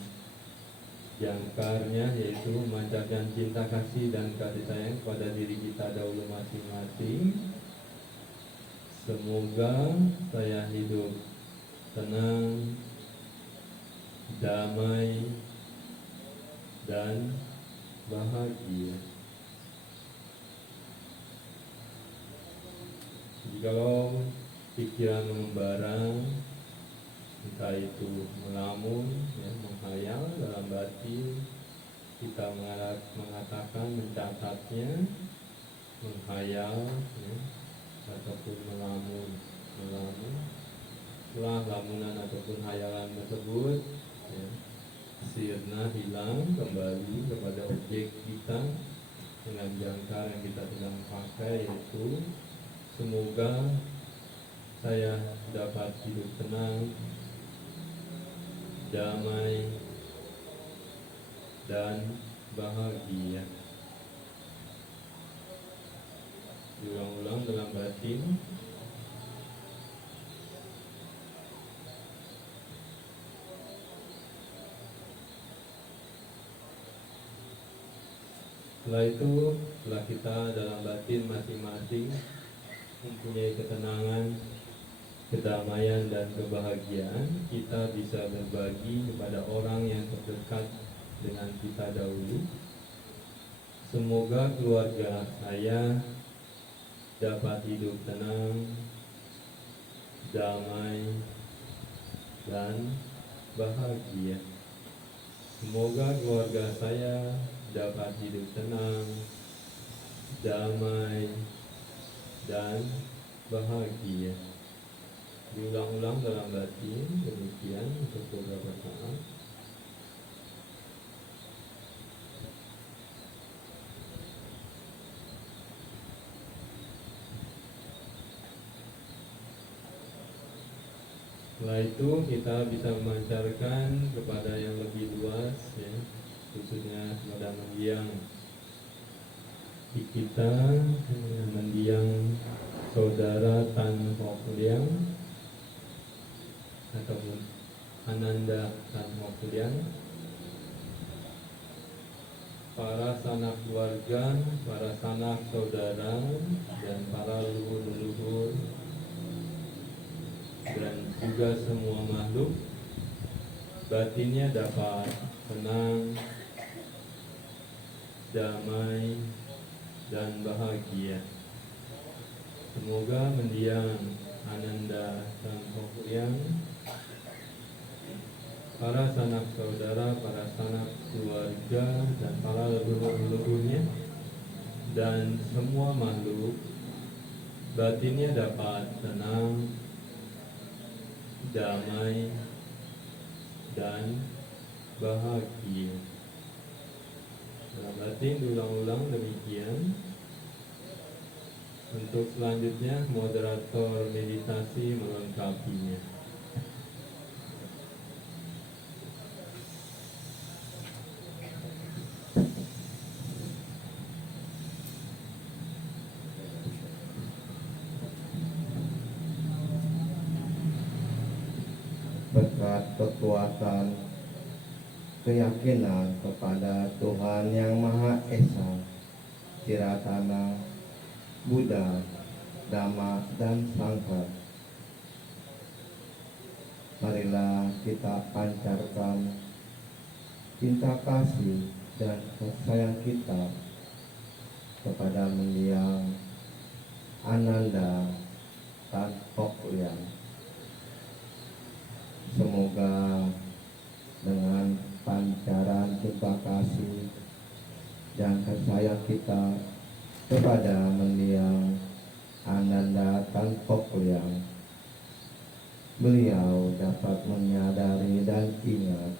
jangkarnya, yaitu memancarkan cinta kasih dan kasih sayang pada diri kita dahulu masing-masing. Semoga saya hidup tenang, damai, dan bahagia. Jikalau pikiran mengembara, entah itu melamun, ya, menghayal dalam batin, kita mengatakan, mencatatnya, menghayal, ya, ataupun melamun. Setelah lamunan ataupun hayalan tersebut ya, sirna hilang, kembali kepada objek kita dengan jangkar yang kita sedang pakai, yaitu semoga saya dapat hidup tenang, damai, dan bahagia. Diulang-ulang dalam batin. Setelah itu, setelah kita dalam batin masing-masing mempunyai ketenangan, kedamaian, dan kebahagiaan, kita bisa berbagi kepada orang yang terdekat dengan kita dahulu. Semoga keluarga saya dapat hidup tenang, damai, dan bahagia. Semoga keluarga saya dapat hidup tenang, damai, dan bahagia. Diulang-ulang dalam batin, demikian untuk beberapa saat. Setelah itu kita bisa memancarkan kepada yang lebih luas, ya, khususnya kepada mendiang di kita, mendiang saudara Tan Hock Liang ataupun Ananda Tan Hock Liang, para sanak keluarga, para sanak saudara, dan para leluhur-leluhur, dan juga semua makhluk, batinnya dapat tenang, damai, dan bahagia. Semoga mendiang Ananda Tan Hock Liang, para sanak saudara, para sanak keluarga, dan para leluhur-leluhurnya, dan semua makhluk, batinnya dapat tenang, damai, dan bahagia. Dalam batin diulang-ulang demikian. Untuk selanjutnya moderator meditasi melengkapinya. Berkat kekuatan keyakinan kepada Tuhan Yang Maha Esa, Ciratana, Buddha, Dhamma, dan Sangha, marilah kita pancarkan cinta kasih dan sayang kita kepada mendiang Ananda Tan Hock Liang. Semoga dengan pancaran cinta kasih dan kasih kita kepada mendiang Ananda Tan Hock Liang, beliau dapat menyadari dan ingat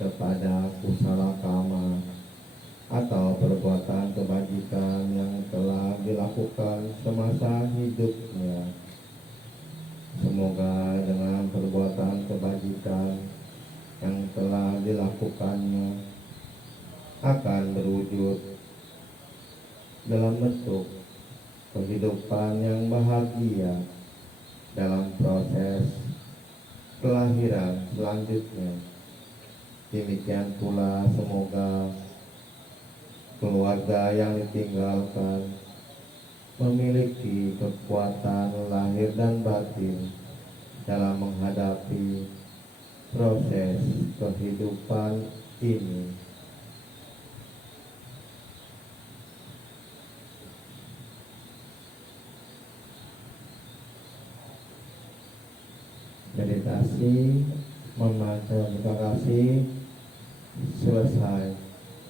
kepada kusala kama atau perbuatan kebajikan yang telah dilakukan semasa hidupnya. Semoga dengan perbuatan kebajikan yang telah dilakukannya akan berwujud dalam bentuk kehidupan yang bahagia dalam proses kelahiran selanjutnya. Demikian pula semoga keluarga yang ditinggalkan memiliki kekuatan lahir dan batin dalam menghadapi proses kehidupan ini. Meditasi memancar terima kasih selesai.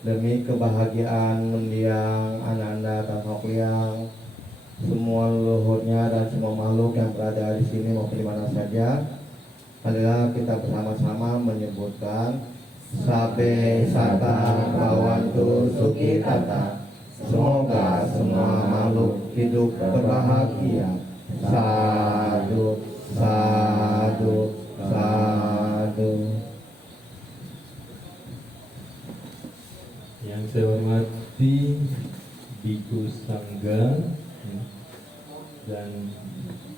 Demi kebahagiaan mendiang Ananda Tan Hock Liang, semua leluhurnya dan semua makhluk yang berada di sini maupun di mana saja, marilah kita bersama-sama menyebutkan Sabe Sata Bhavantu Sukhitata. Semoga semua makhluk hidup berbahagia. Sadu, sadu, sadu. Yang saya hormati Biku Sangga dan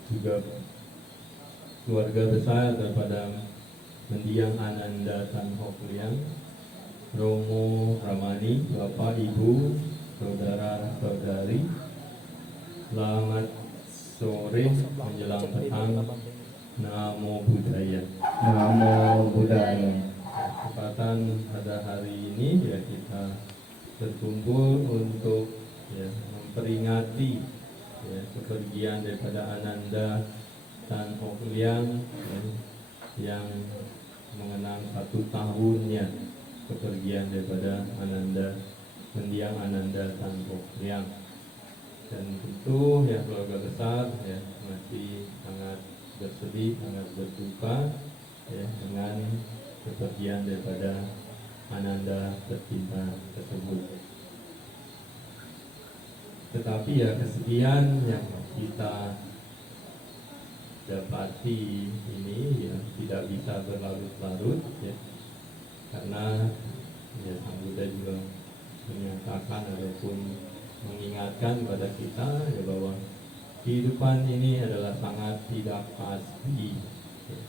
juga keluarga besar daripada mendiang Ananda Tan Hock Liang, Romo Ramani, Bapak Ibu, saudara-saudari, selamat sore menjelang petang. Namo Buddhaya. Namo Buddhaya. Kesempatan pada hari ini ya kita berkumpul untuk ya, memperingati ya, kepergian daripada Ananda Tan Hock Liang ya, yang mengenang 1 tahunnya kepergian daripada mendiang Ananda Tan Hock Liang. Dan tentu ya keluarga besar ya masih sangat bersedih, sangat berduka ya dengan kepergian daripada Ananda tercinta tersebut. Tetapi ya kesedihan yang kita dapati ini ya tidak bisa berlarut-larut ya, karena ya Sang Buddha juga menyatakan ataupun mengingatkan kepada kita ya bahwa kehidupan ini adalah sangat tidak pasti ya.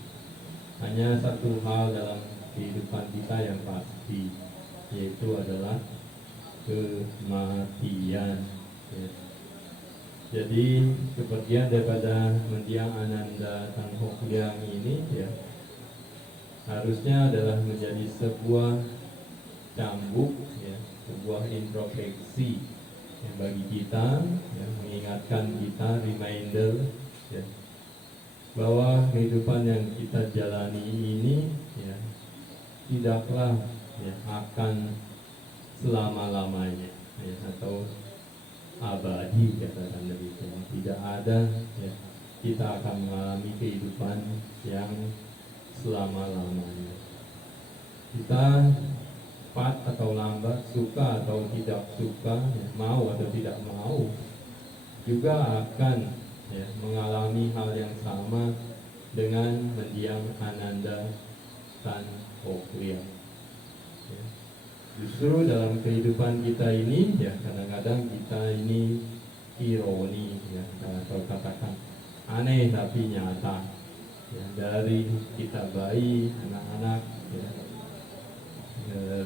Hanya satu hal dalam kehidupan kita yang pasti, yaitu adalah kematian ya. Jadi kepergian daripada mendiang Ananda Tan Hock Liang ini ya harusnya adalah menjadi sebuah cambuk ya, sebuah introspeksi yang bagi kita ya, mengingatkan kita, reminder ya, bahwa kehidupan yang kita jalani ini ya tidaklah ya akan selama-lamanya ya, atau abadi, katakan demikian. Tidak ada ya kita akan mengalami kehidupan yang selama-lamanya. Kita cepat atau lambat, suka atau tidak suka ya, mau atau tidak mau, juga akan ya mengalami hal yang sama dengan mendiang Ananda Tan Hock Liang ya. Justru dalam kehidupan kita ini ya kadang-kadang kita ini ironi ya, atau katakan aneh tapi nyata ya, dari kita bayi, anak-anak ya,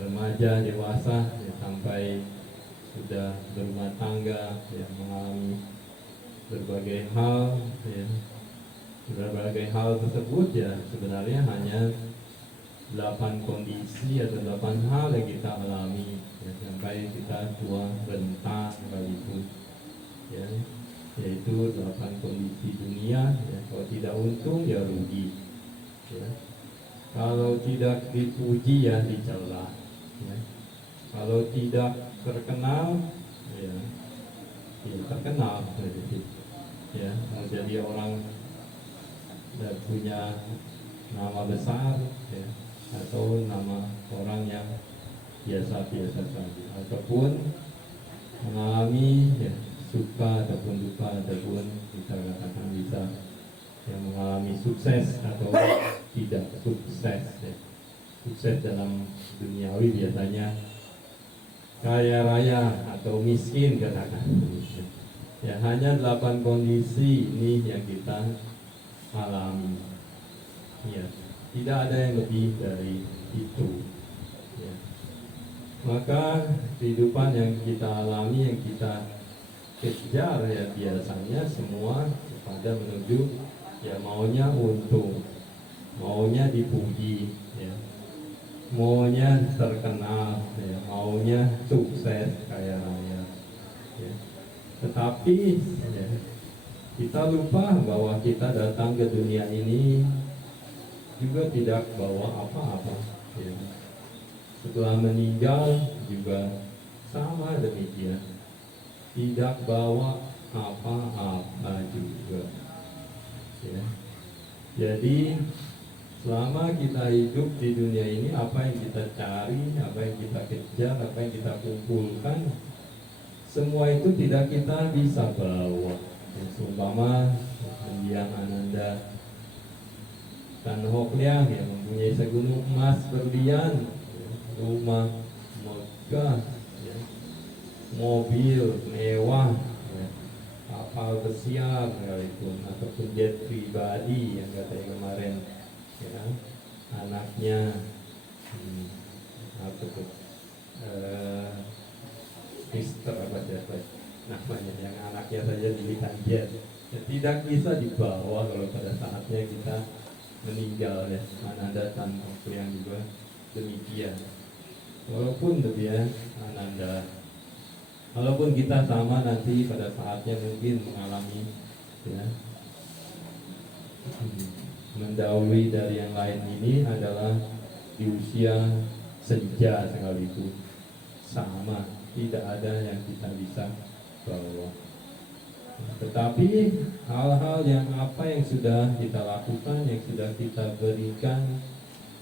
remaja, dewasa ya, sampai sudah berumah tangga ya, mengalami berbagai hal ya, berbagai hal tersebut ya sebenarnya hanya 8 kondisi atau 8 hal yang kita alami ya, sampai kita tua renta sekalipun ya, yaitu 8 kondisi dunia ya, kalau tidak untung ya rugi ya, kalau tidak dipuji ya dicela ya, kalau tidak terkenal ya, ya terkenal ya, mau jadi orang dan punya nama besar ya, atau nama orang yang biasa-biasa saja, ataupun mengalami ya, suka ataupun duka, ataupun kita katakan bisa yang mengalami sukses atau tidak sukses ya. Sukses dalam duniawi biasanya kaya raya atau miskin, katakan ya. Hanya 8 kondisi ini yang kita alami ya, tidak ada yang lebih dari itu ya. Maka kehidupan yang kita alami, yang kita kejar ya biasanya semua pada menuju ya maunya untung, maunya dipuji ya, maunya terkenal ya, maunya sukses kaya raya ya. Tetapi ya, kita lupa bahwa kita datang ke dunia ini juga tidak bawa apa-apa ya. Setelah meninggal juga sama demikian, tidak bawa apa-apa juga ya. Jadi selama kita hidup di dunia ini, apa yang kita cari, apa yang kita kejar, apa yang kita kumpulkan, semua itu tidak kita bisa bawa ya. Seumpama mendiang Ananda Tan Hock Liang yang mempunyai segunung emas berlian, rumah megah, ya, mobil mewah, ya, kapal pesiar sekalipun, ataupun jet pribadi yang katanya kemarin, ya, anaknya apa tuh, Mister apa siapa namanya, yang anaknya saja diberikan jet, ya, tidak bisa dibawa kalau pada saatnya kita meninggal ya. Ananda Tan Hock Liang juga demikian. Walaupun ya Ananda, walaupun kita sama nanti pada saatnya mungkin mengalami ya, mendahului dari yang lain ini adalah di usia senja sekalipun sama, tidak ada yang kita bisa bawa Tetapi hal-hal yang apa yang sudah kita lakukan, yang sudah kita berikan,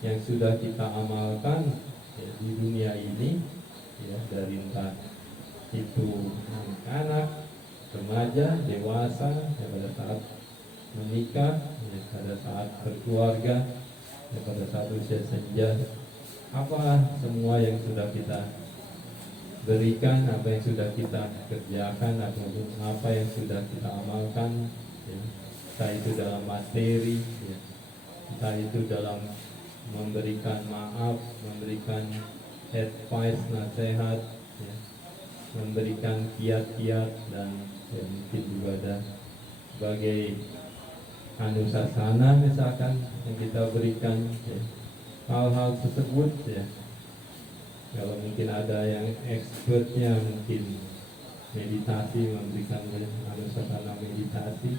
yang sudah kita amalkan ya, di dunia ini ya, dari entah itu anak, remaja, dewasa ya, pada saat menikah ya, pada saat berkeluarga ya, pada saat usia senja, apa semua yang sudah kita berikan, apa yang sudah kita kerjakan, ataupun apa yang sudah kita amalkan ya, entah itu dalam materi ya, entah itu dalam memberikan maaf, memberikan advice, nasihat ya, memberikan kiat-kiat, dan ya, mungkin juga ada sebagai anusasana misalkan yang kita berikan ya. Hal-hal tersebut ya, kalau mungkin ada yang expertnya mungkin meditasi, memberikan anusasana meditasi,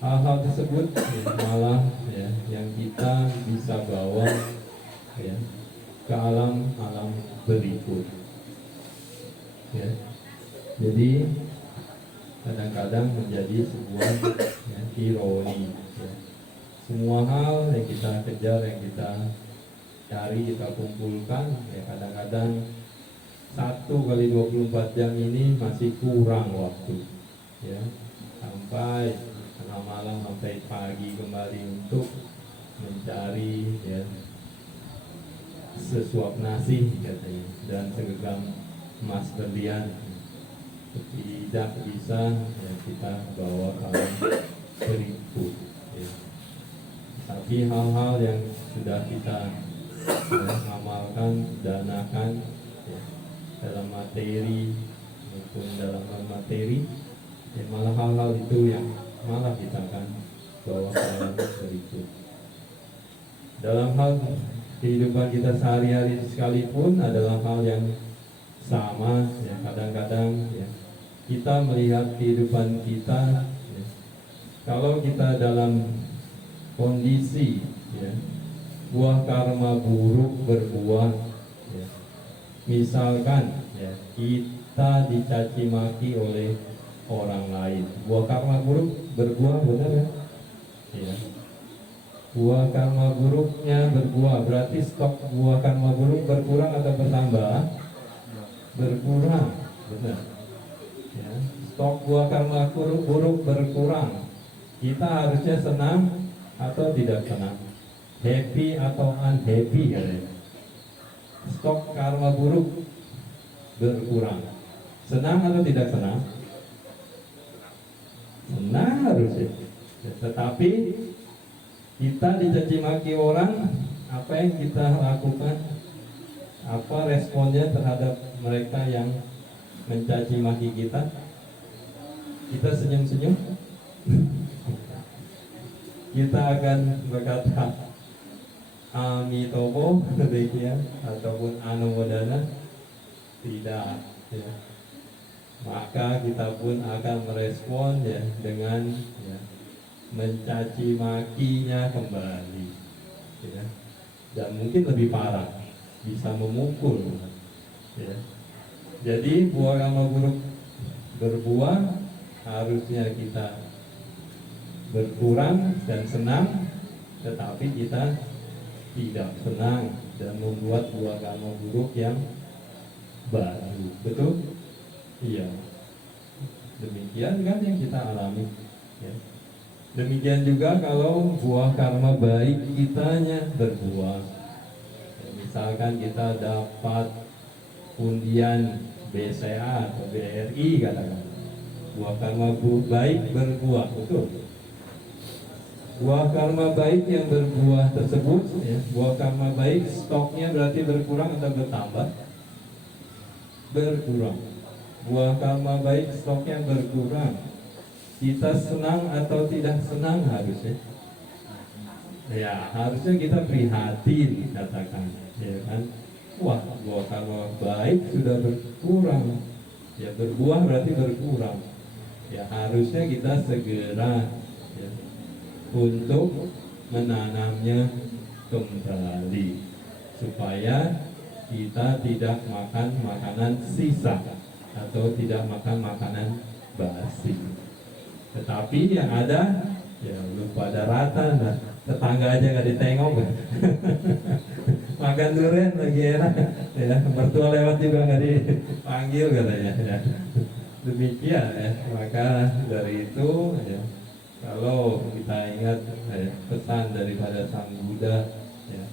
hal-hal tersebut ya, malah ya, yang kita bisa bawa ya, ke alam-alam berikut ya. Jadi kadang-kadang menjadi sebuah ya, ironi ya. Semua hal yang kita kejar, yang kita cari, kita kumpulkan ya, kadang-kadang 1 kali 24 jam ini masih kurang waktu ya, sampai tengah malam, sampai pagi kembali untuk mencari ya, sesuap nasi katanya dan segenggam emas berlian. Tidak bisa ya, kita bawa ke alam berikut ya. Tapi hal-hal yang sudah kita ya, amalkan, danakan ya, dalam materi maupun dalam non-materi ya, malah hal-hal itu yang malah kita akan bawa ke alam berikut. Dalam hal kehidupan kita sehari-hari sekalipun adalah hal yang sama ya, kadang-kadang ya, kita melihat kehidupan kita ya, kalau kita dalam kondisi ya, buah karma buruk berbuah ya. Misalkan ya, kita dicaci maki oleh orang lain, buah karma buruk berbuah, benar ya? Ya. Buah karma buruknya berbuah, berarti stok buah karma buruk berkurang atau bertambah? Berkurang, benar ya. Stok buah karma buruk berkurang, kita harusnya senang atau tidak senang, happy atau unhappy katanya. Stok karma buruk berkurang, senang atau tidak senang? Senang harusnya ya, tetapi kita dicaci maki orang, apa yang kita lakukan? Apa responnya terhadap mereka yang mencaci maki kita? Kita senyum-senyum? Kita akan berkata Amitobo ya, ataupun Anumodana? Tidak ya. Maka kita pun akan merespon ya, dengan ya, mencaci makinya kembali ya. Dan mungkin lebih parah, bisa memukul ya. Jadi buah karma buruk berbuah, harusnya kita berkurang dan senang, tetapi kita tidak senang dan membuat buah karma buruk yang baru. Betul? Iya. Demikian kan yang kita alami ya. Demikian juga kalau buah karma baik kitanya berbuah ya, misalkan kita dapat undian BCA atau BRI katakan, buah karma baik berbuah, betul. Buah karma baik yang berbuah tersebut ya, buah karma baik stoknya berarti berkurang atau bertambah? Berkurang. Buah karma baik stoknya berkurang. Kita senang atau tidak senang harusnya? Ya, harusnya kita prihatin katakan, ya kan? Wah, buah karma baik sudah berkurang. Ya, berbuah berarti berkurang. Ya, harusnya kita segera ya, untuk menanamnya kembali supaya kita tidak makan makanan sisa atau tidak makan makanan basi. Tetapi yang ada ya belum pada rata, nah, tetangga aja nggak ditengok. Makan durian lagi enak, ya mertua lewat juga nggak dipanggil katanya. Ya. Demikian ya, maka dari itu ya, kalau kita ingat ya, pesan daripada Sang Buddha ya,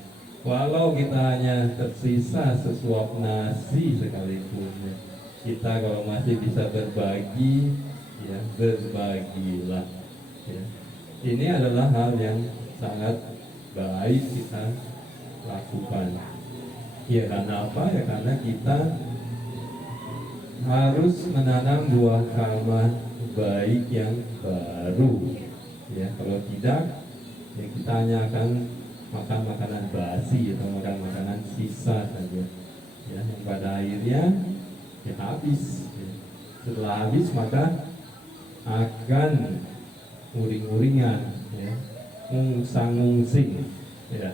walau kita hanya tersisa sesuap nasi sekalipun ya, kita kalau masih bisa berbagi ya berbagilah ya. Ini adalah hal yang sangat baik kita lakukan ya. Karena apa ya, karena kita harus menanam buah karma baik yang baru ya. Kalau tidak ya kita hanya akan makan makanan basi atau makan makanan sisa saja ya, yang pada akhirnya ya habis ya. Setelah habis maka akan uring-uringan ya, ngungsang-ngungsing ya,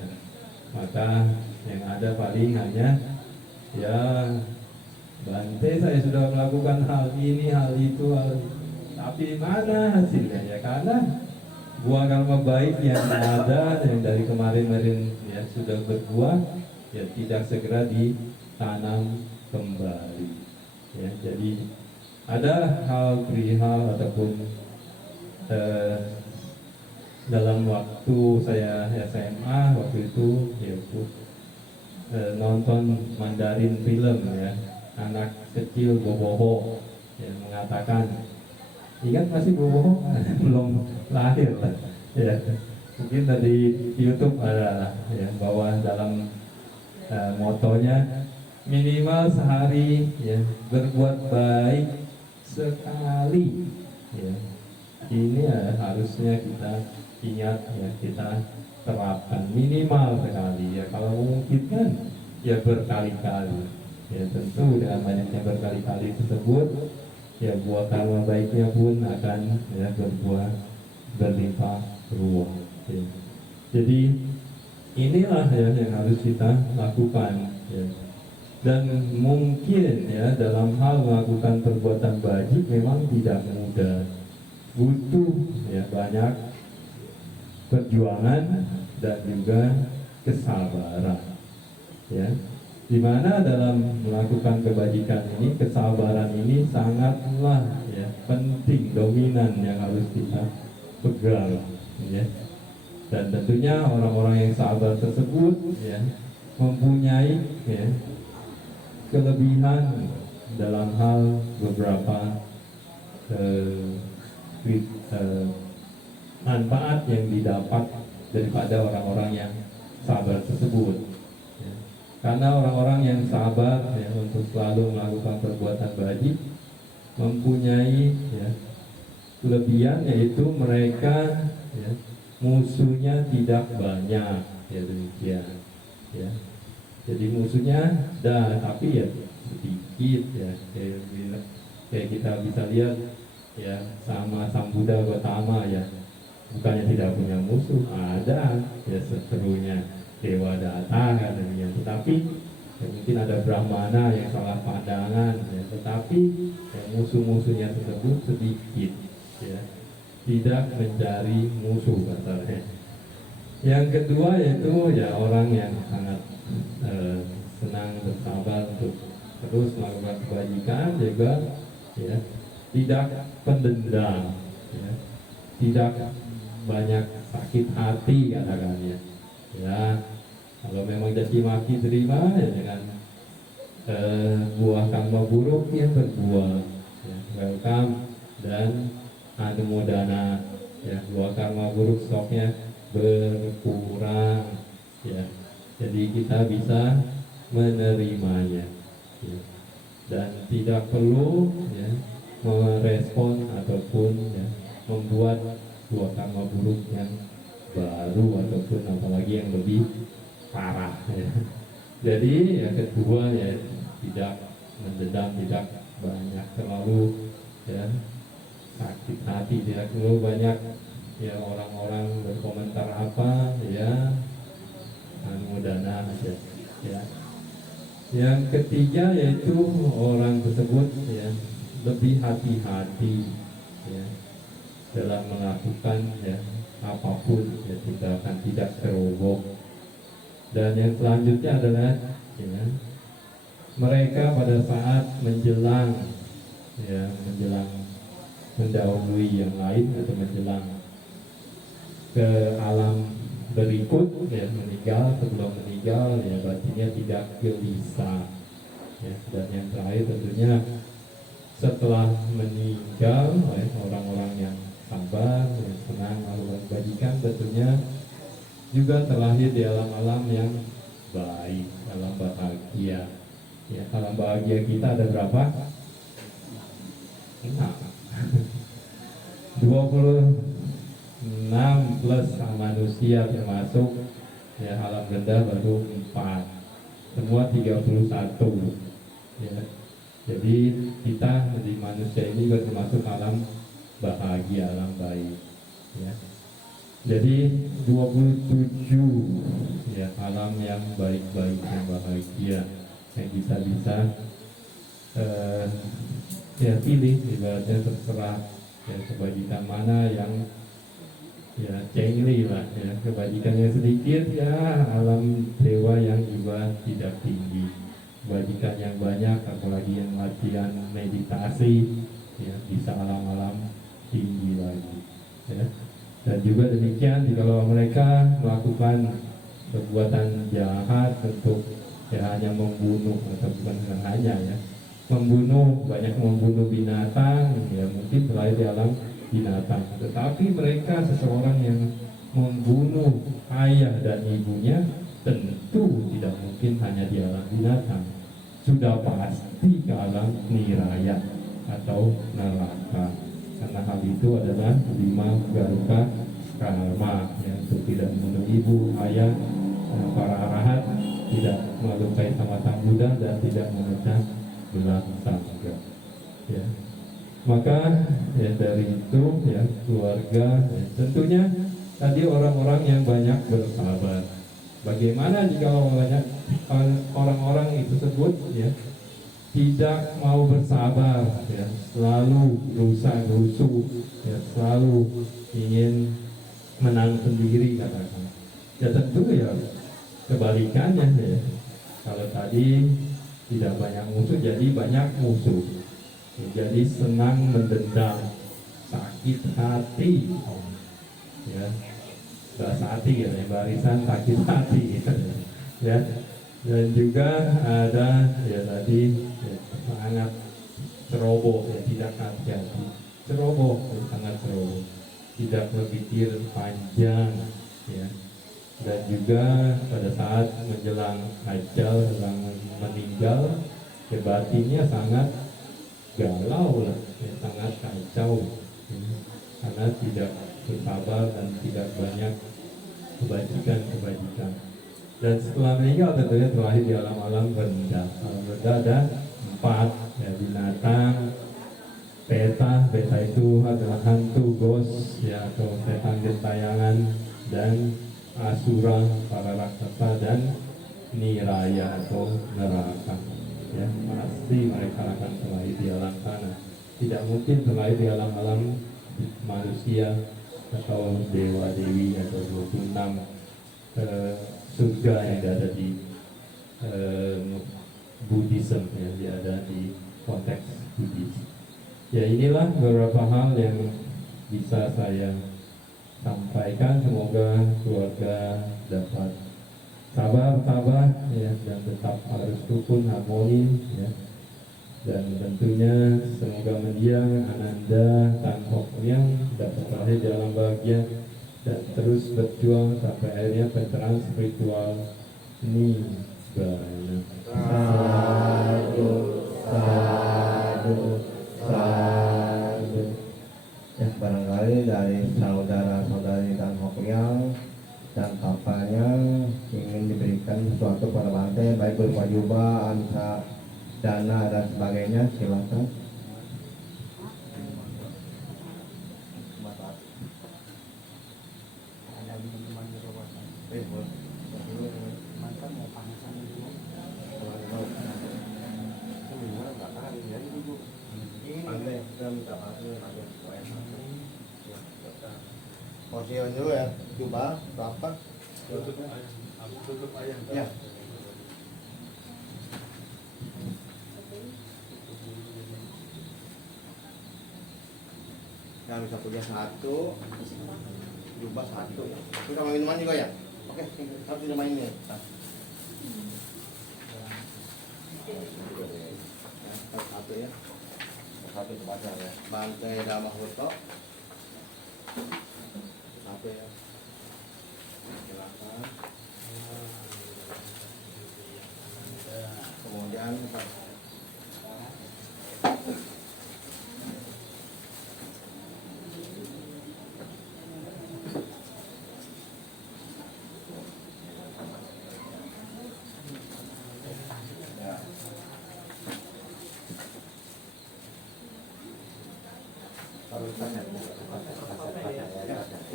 maka yang ada paling hanya ya, Bante saya sudah melakukan hal ini, hal itu, tapi mana hasilnya ya, karena buah karma baik yang ada yang dari kemarin-kemarin ya sudah berbuah ya tidak segera ditanam kembali ya. Jadi ada hal perihal ataupun dalam waktu saya SMA waktu itu yaitu nonton Mandarin film ya, anak kecil Boboho yang mengatakan, ingat masih Boboho? Belum lahir ya, mungkin dari YouTube ada ya, bahwa dalam motonya minimal sehari ya berbuat baik sekali ya. Ini ya, harusnya kita ingat ya, kita terapkan minimal sekali ya, kalau memungkinkan ya berkali-kali ya. Tentu dengan banyaknya berkali-kali tersebut ya buah karma baiknya pun akan ya berbuah berlimpah ruah ya. Jadi inilah ya yang harus kita lakukan ya. Dan mungkin ya dalam hal melakukan perbuatan baik memang tidak mudah, butuh ya banyak perjuangan dan juga kesabaran ya. Dimana dalam melakukan kebajikan ini kesabaran ini sangatlah ya penting, dominan yang harus kita pegang ya. Dan tentunya orang-orang yang sabar tersebut ya mempunyai ya kelebihan dalam hal beberapa manfaat yang didapat daripada orang-orang yang sabar tersebut ya. Karena orang-orang yang sabar ya, untuk selalu melakukan perbuatan baik mempunyai ya kelebihan, yaitu mereka ya, musuhnya tidak banyak ya, demikian ya. Jadi musuhnya ada tapi ya sedikit ya, kayak kita bisa lihat ya sama Sang Buddha Gautama ya, bukannya tidak punya musuh, ada ya seterunya, dewa datang katanya, tetapi ya, mungkin ada Brahmana yang salah pandangan ya, tetapi ya, musuh-musuhnya tersebut sedikit ya, tidak mencari musuh katanya. Yang kedua yaitu ya orang yang sangat senang bersabar untuk terus melakukan kebajikan, juga ya tidak pendendam ya, tidak banyak sakit hati katakannya ya. Kalau memang caci maki terima ya dengan buah karma buruk yang berbuah ya, welcome dan anumodana ya, buah karma buruk stoknya berkurang ya. Jadi kita bisa menerimanya ya, dan tidak perlu ya merespon ataupun ya membuat buah karma buruk yang baru ataupun apalagi yang lebih parah ya. Jadi yang kedua ya tidak mendendam, tidak banyak terlalu ya sakit hati, tidak terlalu banyak ya orang-orang berkomentar apa ya, anumodana aja ya. Yang ketiga yaitu orang tersebut ya lebih hati-hati ya dalam melakukan ya apapun ya tindakan tidak ceroboh. Dan yang selanjutnya adalah ya, mereka pada saat menjelang mendahului yang lain atau menjelang ke alam berikut ya, meninggal, sebelum meninggal ya batinnya tidak gelisah ya. Dan yang terakhir tentunya setelah meninggal orang-orang yang sabar, yang senang melakukan kebajikan tentunya juga terlahir di alam-alam yang baik, alam bahagia ya. Alam bahagia kita ada berapa? 26 plus manusia termasuk ya, alam rendah baru 4, semua 31 ya. Jadi kita di manusia ini termasuk alam bahagia, alam baik ya. Jadi 27 ya alam yang baik-baik, yang bahagia yang kita bisa ya pilih, ibaratnya terserah ya kebajikan mana yang ya cengli lah ya, kebajikan yang sedikit ya alam dewa yang juga tidak tinggi, kebajikan yang banyak apalagi yang latihan meditasi ya bisa alam-alam tinggi lagi ya. Dan juga demikian jikalau mereka melakukan perbuatan jahat untuk ya hanya membunuh atau bukan hanya ya membunuh, banyak membunuh binatang ya mungkin terlahir di alam binatang, tetapi mereka seseorang yang membunuh ayah dan ibunya tentu tidak mungkin hanya di alam binatang, sudah pasti ke alam niraya atau neraka, karena hal itu adalah 5 garuka karma ya, untuk tidak membunuh ibu, ayah, para arahat, tidak melukai tamatang Buddha dan tidak memecah belah sangga ya. Maka ya dari itu ya keluarga ya, tentunya tadi orang-orang yang banyak bersabar. Bagaimana jika banyak orang-orang itu tersebut ya tidak mau bersabar ya, selalu berusaha rusuh ya, selalu ingin menang sendiri katakan. Ya tentu ya kebalikannya ya. Kalau tadi tidak banyak musuh jadi banyak musuh. Jadi senang mendendam, sakit hati ya, bahasa hati ya, barisan sakit hati ya. Dan juga ada ya tadi ya, sangat ceroboh ya, tidak hati-hati, ceroboh ya, sangat ceroboh, tidak berpikir panjang ya. Dan juga pada saat menjelang ajal, menjelang meninggal ya, batinnya sangat galau lah ya, sangat kacau ya, karena tidak bersabar dan tidak banyak kebajikan. Dan setelah meninggal tentunya terlahir di alam-alam rendah. Alam rendah ada 4 ya, binatang, beta itu adalah hantu, ghost ya, atau setan gentayangan, dan asura, para raksasa, dan niraya atau neraka ya. Pasti mereka akan terlahir di alam sana, tidak mungkin terlahir di alam-alam manusia atau dewa-dewi atau 26 surga yang ada di Buddhism yang ada di konteks Buddhis. Ya inilah beberapa hal yang bisa saya sampaikan. Semoga keluarga dapat sabar ya, dan tetap harus rukun harmoni ya. Dan tentunya semoga mendiang Ananda Tan Hock Liang dapat terlahir di alam bahagia dan terus berjuang sampai akhirnya pencerahan spiritual nibbana. Sadu, sadu, sadu. Ya, barangkali dari saudara-saudari dan Hock Liang dan papanya ingin diberikan sesuatu pada Bante, baik berupa jubah, ansa, dana dan sebagainya, silakan. Masih dulu ya, coba berapa? Tutup ayam. Ya. Yang bisa punya satu, jubah satu. Itu sama minuman juga ya? Oke, harus minum ini. Satu ya. Satu tempatnya ya. Bantai Damah Huto. Satu ya. Silakan. Kemudian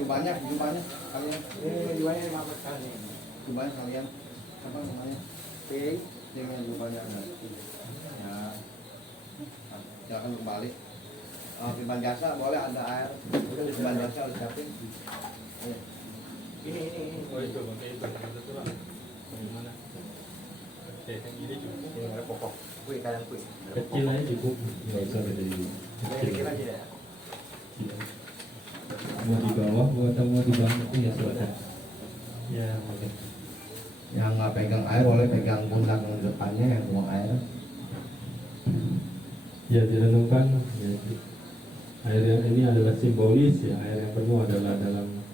jubahnya kalian. Jualnya 15 kali. Jubahnya kalian. Apa namanya? Ping. Dengan jubahnya ada. Ya. Silakan kembali. Piman jasa boleh ada air. Piman jasa harus siapin. Ayo. Ini. Oh itu pakai itu. Itu lah. Gimana? Oke, yang ini cukup. Ini ada pokok. Kui kalian kui. Kecil aja cukup. Nggak usah gede dulu. Kecil aja ya. Iya. Mau di bawah atau mau di bawah ya silakan. Ya oke. Yang nggak pegang air boleh pegang pundak yang depannya yang buang air. Ya direnungkan ya, air yang ini adalah simbolis ya, air yang penuh adalah dalam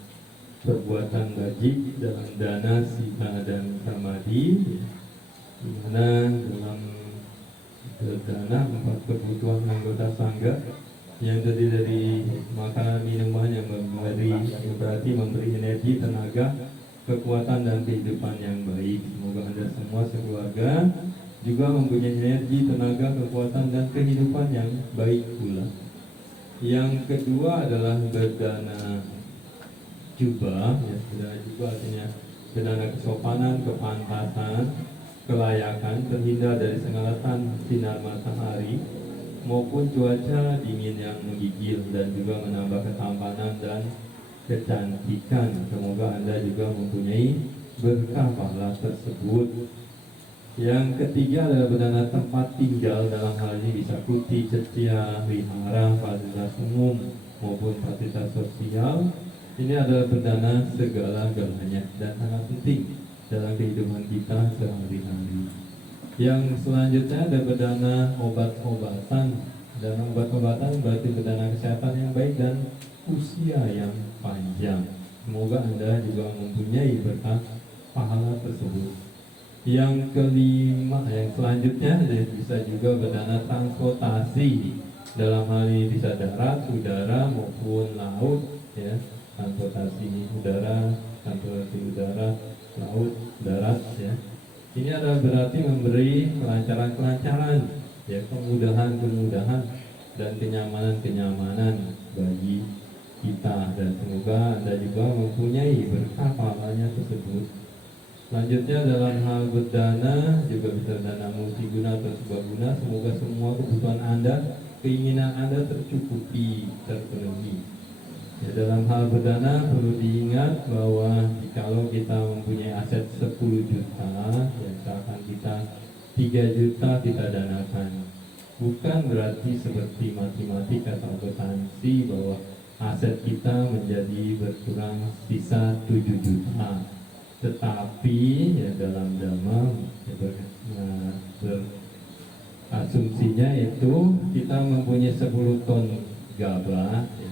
perbuatan bajik, dalam dana sita dan samadi ya, di mana dalam berdana 4 kebutuhan anggota sangga yang terdiri dari makanan minuman yang berarti memberi energi, tenaga, kekuatan dan kehidupan yang baik. Semoga Anda semua sekeluarga juga mempunyai energi, tenaga, kekuatan dan kehidupan yang baik pula. Yang kedua adalah berdana jubah, ya, berdana jubah artinya berdana kesopanan, kepantasan, kelayakan, terhindar dari sengatan sinar matahari maupun cuaca dingin yang menggigil dan juga menambah ketampanan dan kecantikan. Semoga Anda juga mempunyai berkah pahala tersebut. Yang ketiga adalah berdana tempat tinggal, dalam hal ini bisa kuti, cetia, wihara, fasilitas umum maupun fasilitas sosial. Ini adalah berdana segala-galanya dan sangat penting dalam kehidupan kita sehari-hari. Yang selanjutnya ada berdana obat-obatan. Dana obat-obatan berarti berdana kesehatan yang baik dan usia yang panjang. Semoga Anda juga mempunyai berkah pahala tersebut. Yang kelima, yang selanjutnya bisa juga berdana transportasi. Dalam hal ini bisa darat, udara maupun laut, ya. Transportasi udara, laut, darat, ya. Ini adalah berarti memberi kelancaran-kelancaran, ya, kemudahan-kemudahan dan kenyamanan-kenyamanan bagi kita, dan semoga Anda juga mempunyai berkah pahalanya tersebut. Selanjutnya dalam hal berdana juga bisa dana multiguna atau serbaguna. Semoga semua kebutuhan Anda, keinginan Anda tercukupi, terpenuhi. Ya, dalam hal berdana perlu diingat bahwa kalau kita mempunyai aset 10 juta, ya misalkan kita 3 juta kita danakan, bukan berarti seperti matematika atau akuntansi bahwa aset kita menjadi berkurang sisa 7 juta. Tetapi ya dalam dhamma ya, asumsinya itu kita mempunyai 10 ton gabah, ya.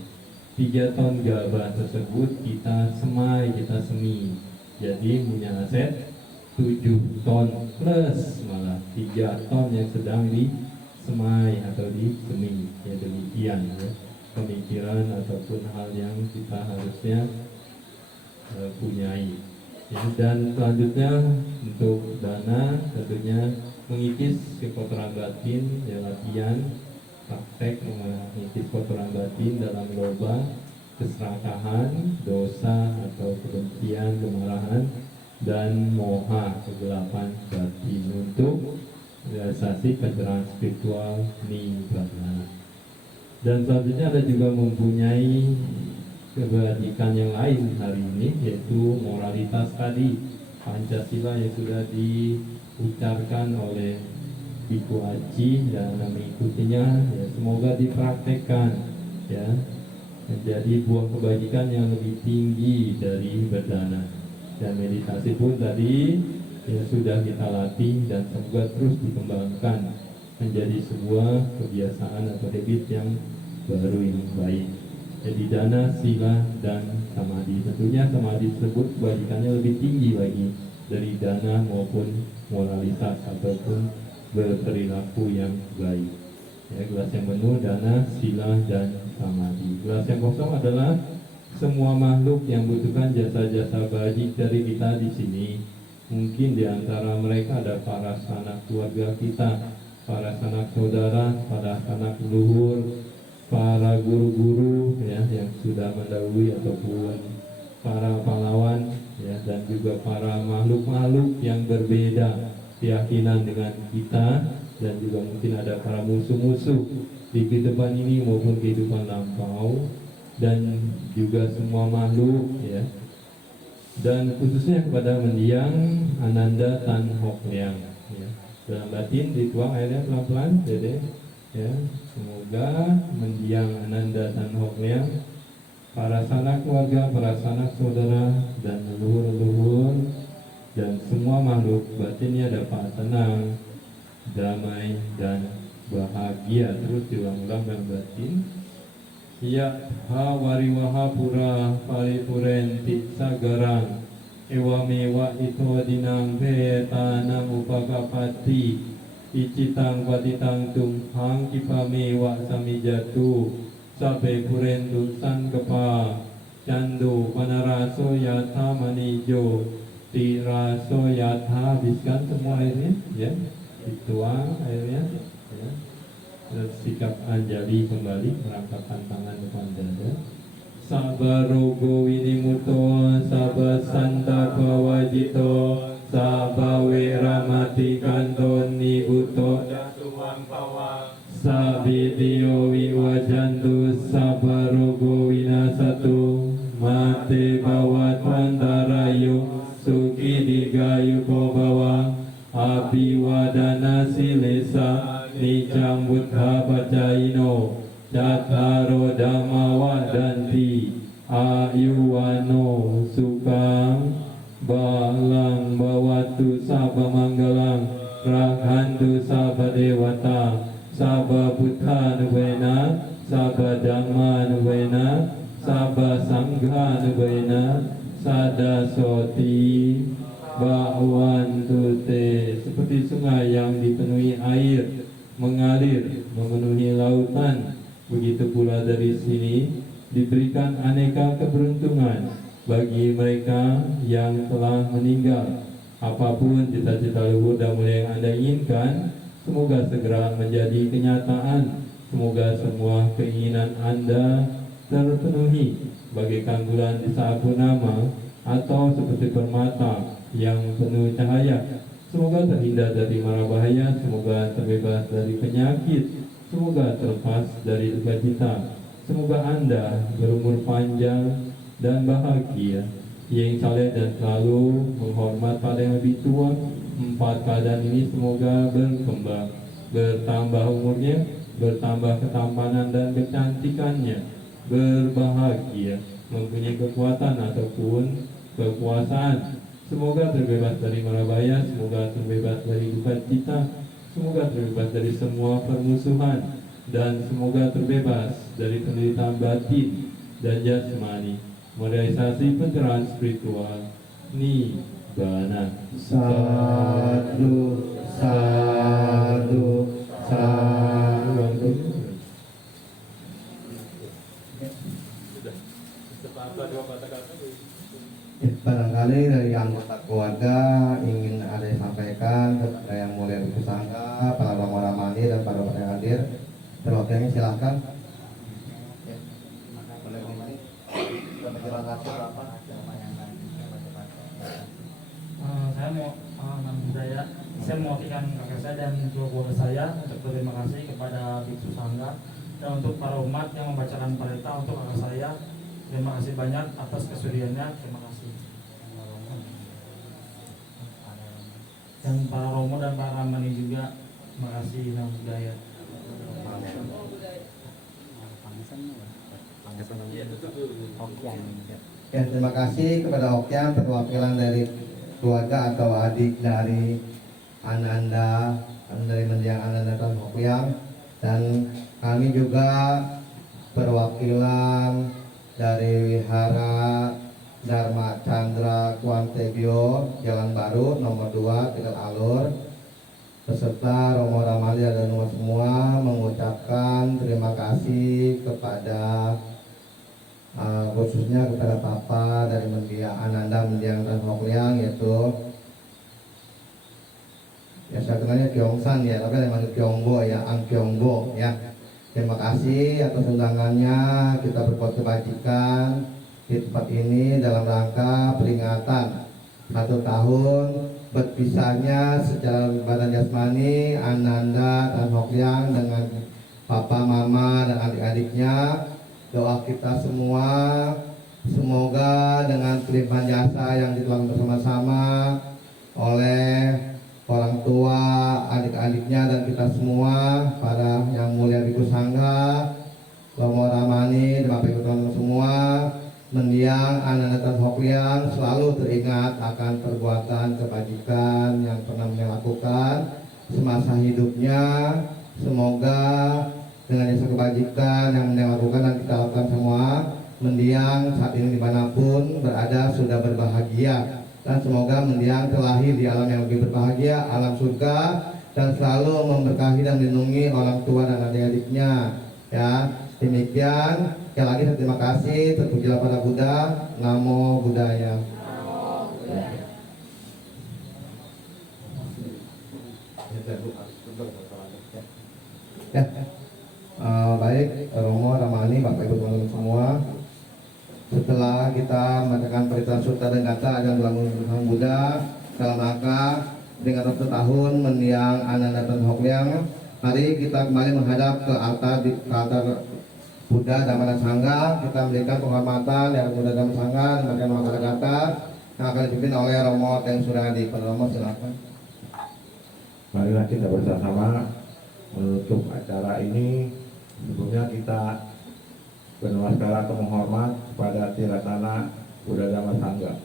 3 ton gabah tersebut kita semai, kita semi. Jadi punya aset 7 ton plus malah 3 ton yang sedang disemai atau disemi. Ya demikian ya pemikiran ataupun hal yang kita harusnya punyai. Ya, dan selanjutnya untuk dana tentunya mengikis kekotoran batin, ya, latihan praktek mengikis kotoran batin dalam loba keserakahan, dosa atau kebencian, kemarahan dan moha, kegelapan batin untuk realisasi pencerahan spiritual nibbana. Dan selanjutnya ada juga mempunyai kebajikan yang lain hari ini, yaitu moralitas tadi, Pancasila yang sudah diucapkan oleh Biku Aji dan mengikutinya, ya semoga dipraktekkan, ya menjadi buah kebajikan yang lebih tinggi dari berdana. Dan meditasi pun tadi ya sudah kita latih dan semoga terus dikembangkan menjadi sebuah kebiasaan atau habit yang baru yang baik. Jadi dana, sila, dan samadhi. Tentunya samadhi tersebut kebajikannya lebih tinggi lagi dari dana maupun moralitas ataupun berperilaku yang baik. Ya, gelas yang penuh dana, sila, dan samadhi. Gelas yang kosong adalah semua makhluk yang butuhkan jasa-jasa bajik dari kita di sini. Mungkin di antara mereka ada para sanak keluarga kita, para sanak saudara, para sanak leluhur, para guru-guru ya yang sudah mendahului ataupun para pahlawan ya, dan juga para makhluk-makhluk yang berbeda keyakinan dengan kita, dan juga mungkin ada para musuh-musuh di kehidupan ini maupun kehidupan lampau, dan juga semua makhluk ya, dan khususnya kepada mendiang Ananda Tan Hock Leang ya. Dalam batin dituang airnya pelan-pelan Dede ya. Semoga mendiang Ananda Tan Hock Leang, para sanak keluarga, para sanak saudara, dan leluhur-leluhur, dan semua makhluk batinnya dapat tenang, damai, dan bahagia. Terus diulang-ulang dalam batin. Ya ha wariwaha pura paripurenti sagarang ewa mewa ito dinang petana upakapati icitang patitang tumhang kipamewa samijatu sabe purendu sangkepa candu panaraso yatha manijo tiraso yatha. Habiskan semua airnya ya, dituang airnya ya. Sikap anjali kembali, merangkapkan tangan depan dada. Sabarogo winimuto, sabasanta bawajito, sabawe ramati kanton nibuto, sabitio wiwajantu, sabarogo winasatu, mate bawat wantarayo, suki digayu kobawa, abiwadana silesa, Nicam buddha pacaino Cattaro dhamma wadanti Ayuwano sukang Balang bawatu sabba manggalang Rakhantu sabba dewata Sabba buddha nuvena Sabba dhamma nuvena Sabba sangha nuvena Sada soti Ba'wantu te. Seperti sungai yang dipenuhi air mengalir memenuhi lautan, begitu pula dari sini diberikan aneka keberuntungan bagi mereka yang telah meninggal. Apapun cita-cita luhur dan mulia yang Anda inginkan, semoga segera menjadi kenyataan. Semoga semua keinginan Anda terpenuhi bagaikan bulan di saat purnama atau seperti permata yang penuh cahaya. Semoga terhindar dari mara bahaya, semoga terbebas dari penyakit, semoga terlepas dari duka cita. Semoga Anda berumur panjang dan bahagia, yang saleh dan selalu menghormat pada yang lebih tua. 4 keadaan ini semoga berkembang, bertambah umurnya, bertambah ketampanan dan kecantikannya, berbahagia, mempunyai kekuatan ataupun kekuasaan. Semoga terbebas dari mara bahaya, semoga terbebas dari duka cita, semoga terbebas dari semua permusuhan, dan semoga terbebas dari penderitaan batin dan jasmani, merealisasi pencerahan spiritual nibbana. Sadu, sadu, sadu. Barangkali dari anggota keluarga ingin ada yang sampaikan kepada yang mulia Biku Sangga, para romo ramani dan para yang hadir. Terwakilnya silahkan. Saya saya mewakilkan kakak saya dan dua keluarga saya untuk berterima kasih kepada Biksu Sangga dan untuk para umat yang membacakan parita untuk kakak saya Terima kasih banyak atas kesudiannya. Terima kasih. Dan para Romo dan para Ramani juga. Terima kasih. Nama budaya. Ya, terima kasih kepada Okyang, perwakilan dari keluarga atau adik dari Ananda, dari mendiang Ananda dan Okyang, dan kami juga perwakilan dari Wihara Dharma Chandra Kuantebio Jalan Baru nomor 2 Tegal Alur, beserta Romo Ramali dan Romo semua mengucapkan terima kasih kepada khususnya kepada Papa dari mendiang Ananda mendiang dan Hokyang, yaitu ya saya kenalnya Kyongsan ya, tapi memang Kyongbo ya, Ang Kyongbo ya. Terima kasih atas undangannya, kita berbuat kebajikan di tempat ini dalam rangka peringatan 1 tahun berpisahnya secara badan jasmani Ananda dan Hokyang dengan Papa, Mama dan adik-adiknya. Doa kita semua semoga dengan pelimpahan jasa yang dituangkan bersama-sama oleh orang tua, adik-adiknya dan kita semua, para yang mulia Biku Sangga, Romo Ramani dan Bapak Ibu teman-teman semua, mendiang Ananda dan Hokyang selalu teringat akan perbuatan kebajikan yang pernah melakukan semasa hidupnya. Semoga dengan jasa kebajikan yang dilakukan dan kita lakukan semua, mendiang saat ini dimanapun berada sudah berbahagia, dan semoga mendiang terlahir di alam yang lebih berbahagia, alam surga, dan selalu memberkahi dan melindungi orang tua dan adik-adiknya ya. Demikian, sekali lagi terima kasih, terpujilah pada Buddha, Namo Buddhaya. Ya. Baik, Romo, Ramani, Bapak Ibu teman-teman semua, setelah kita membacakan perintah Sutta dan Gata dan Tulang Buddha dalam rangka dengan 1 tahun mendiang Ananda dan Hokyang, mari kita kembali menghadap ke altar Buddha Dhamma dan Sangha. Kita memberikan penghormatan dari Buddha Dhamma Sangha dan memberikan nama kata-kata yang akan dipimpin oleh Romo Teng Suradi. Pak Romo, silakan. Marilah kita bersama-sama menutup acara ini. Sebelumnya kita bernaskara atau menghormat kepada Tiratana Buddha Dhamma Sangha.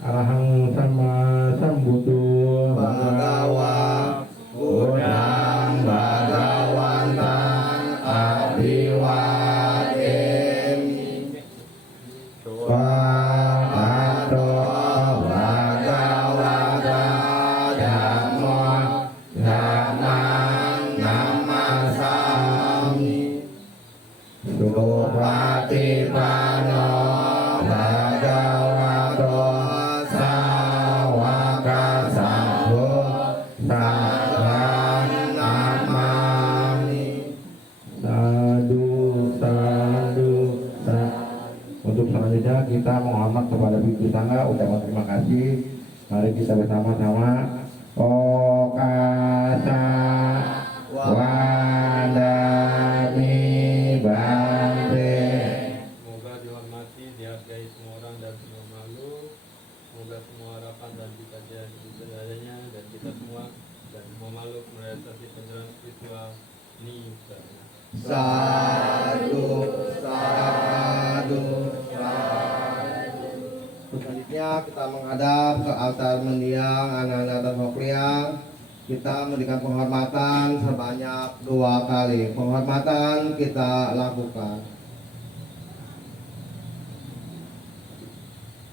Arahang sama sambuddho Bhagawa Buddhang Bhagawantang Abhiwademi Swahato Bhagawata Dhammo Dhammang Namasami Supatipano Bhagavato Sawaka Sangho Salam Namami. Sadu, sadu, sadu. Untuk selanjutnya kita menghormat kepada Biku Sangha, ucapan terima kasih. Mari kita bersama-sama Okasa Wadami Bante. Semoga dihormati, dihargai semua orang dan semua makhluk. Semoga semua harapan dan cita-cita seadanya dan kita semua dan semua makhluk merealisasi penjelasan spiritual Nibbana. Sadu, sadu, sadu. Selanjutnya kita menghadap ke altar mendiang Ananda dan Hokyang. Kita memberikan penghormatan sebanyak 2 kali. Penghormatan kita lakukan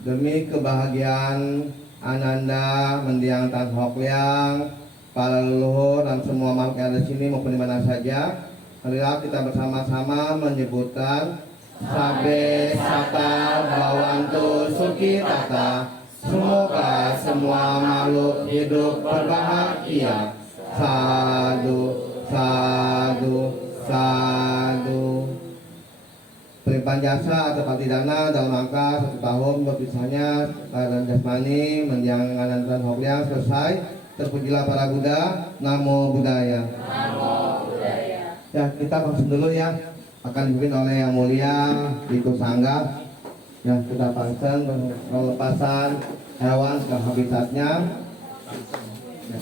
demi kebahagiaan Ananda mendiang Tan Hokyang, para leluhur dan semua makhluk yang ada di sini maupun di mana saja. Marilah kita bersama-sama menyebutkan Sabe Sata Bawantu Suki Tata. Semoga semua makhluk hidup berbahagia. Sadu, sadu, sadu. Pelimpahan jasa atau partidana dalam rangka 1 tahun berpisahnya dan jasmani mendiang Ananda dan Hokyang selesai. Terpujilah para Buddha. Namo Buddhaya. Namo Buddhaya. Ya, kita langsung dulu ya. akan dipimpin oleh Yang Mulia Biku Sangga yang kita pangsen pelepasan hewan ke habitatnya. Ya.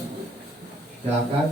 Silakan.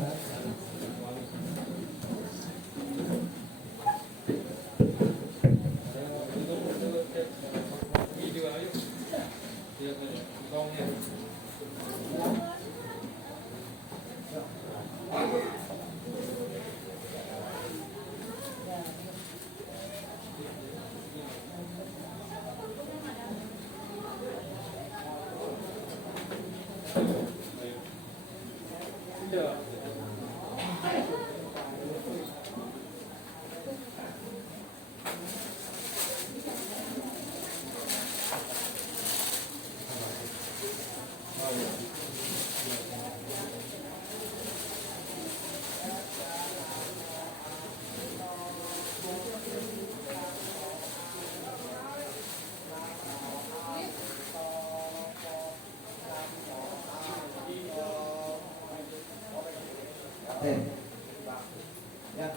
Ya,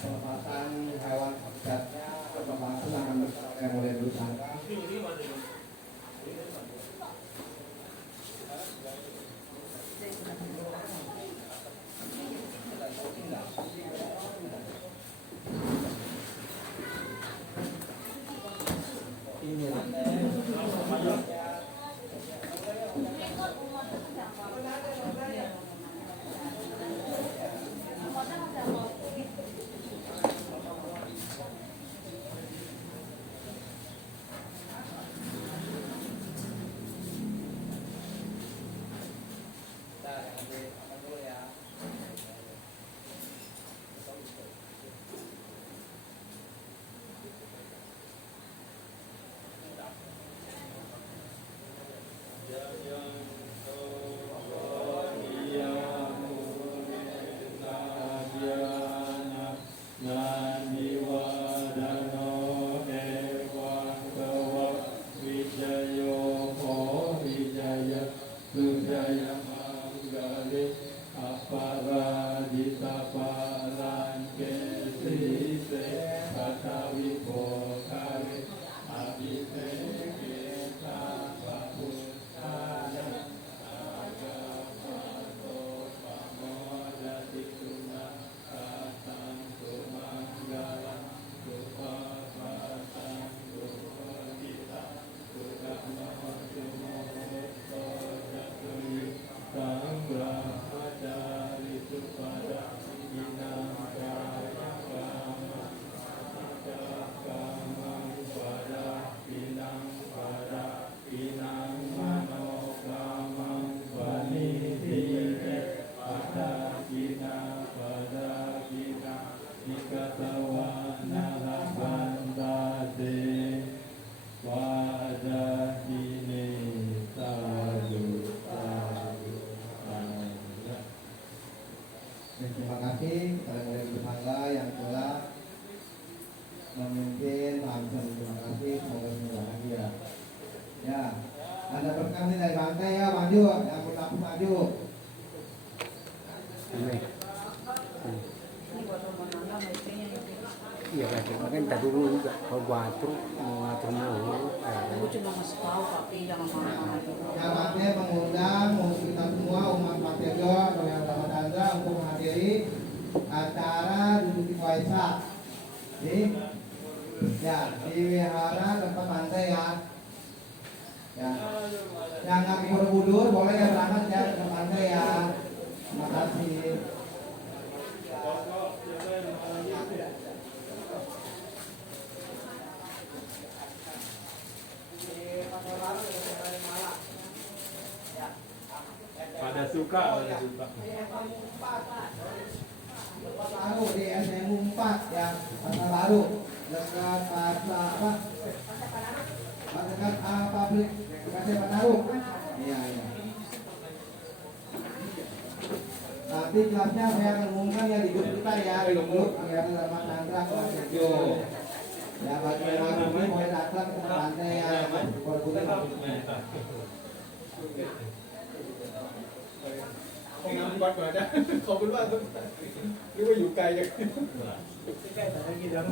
pelepasan hewan habitatnya pelepasan akan Yang Mulia Biku Sangga. Terima kasih kepada Yang Mulia Biku Sangga yang telah memimpin pangsen. Terima kasih, semoga semua bahagia. Ya, ada berkah nih dari Bangkai ya, maju, yang berlaku maju. Iya kan, makanya tadi dulu juga kalau gua atur mau ngatur mulu. Aku cuma ngasih tahu tapi jangan marah-marah. Yang Bangkai mengundang untuk kita semua umat Matego atau yang Ramadhan untuk menghadiri acara Duduk Waisak di wihara tempat pantai ya. Ya, yang nggak Borobudur boleh ya berangkat ya ke pantai ya. Terima kasih. Pada suka. Pasar Baru di SMU 4 ya, Pasar Baru dekat pasar apa? Dekat pabrik Pasar Baru. Iya. Nanti kelasnya saya akan umumkan ya di grup kita ya, di grup kegiatan Dharma Tantra kelas 7. Ya bagi yang ini boleh datang ke pantai ya, Borobudur. วัดมานะขอบคุณมากครับนึกว่าอยู่ไกลจังใกล้ๆแต่ไม่กี่ดำ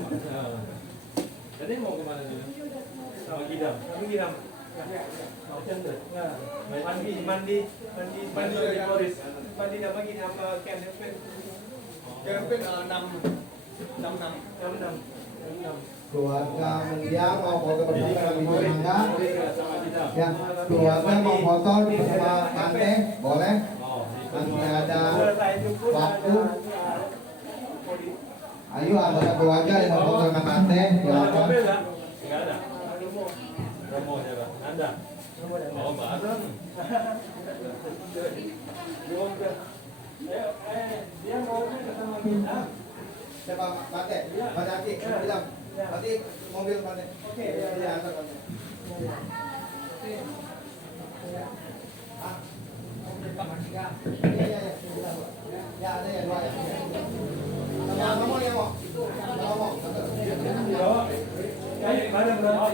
Tadi mau kemana dulu? Sama Gidam. Kami kiram. Macam tu. Mandi dari Boris. Mandi nama kita apa Ken Pen. Ken Pen enam. Keluarga mendiang mau foto bersama dengan Ibu Mangga. Sama Gidam. Ya, keluarga mau foto bersama Tante, boleh? Oh, Nanti ada waktu. Ayo anggota keluarga yang mau foto dengan Tante, silakan. Enggak ada. Romo siapa? Anda. Oh, bareng. Dia mau ketemu kita. Siapa Tante? Pak Aki, bilang. Nanti mobil Tante. Oke, ya antar Tante. Ya, ada ya dua ya. Sama ngomong ya, Mo. Ngomong. Bareng berapa?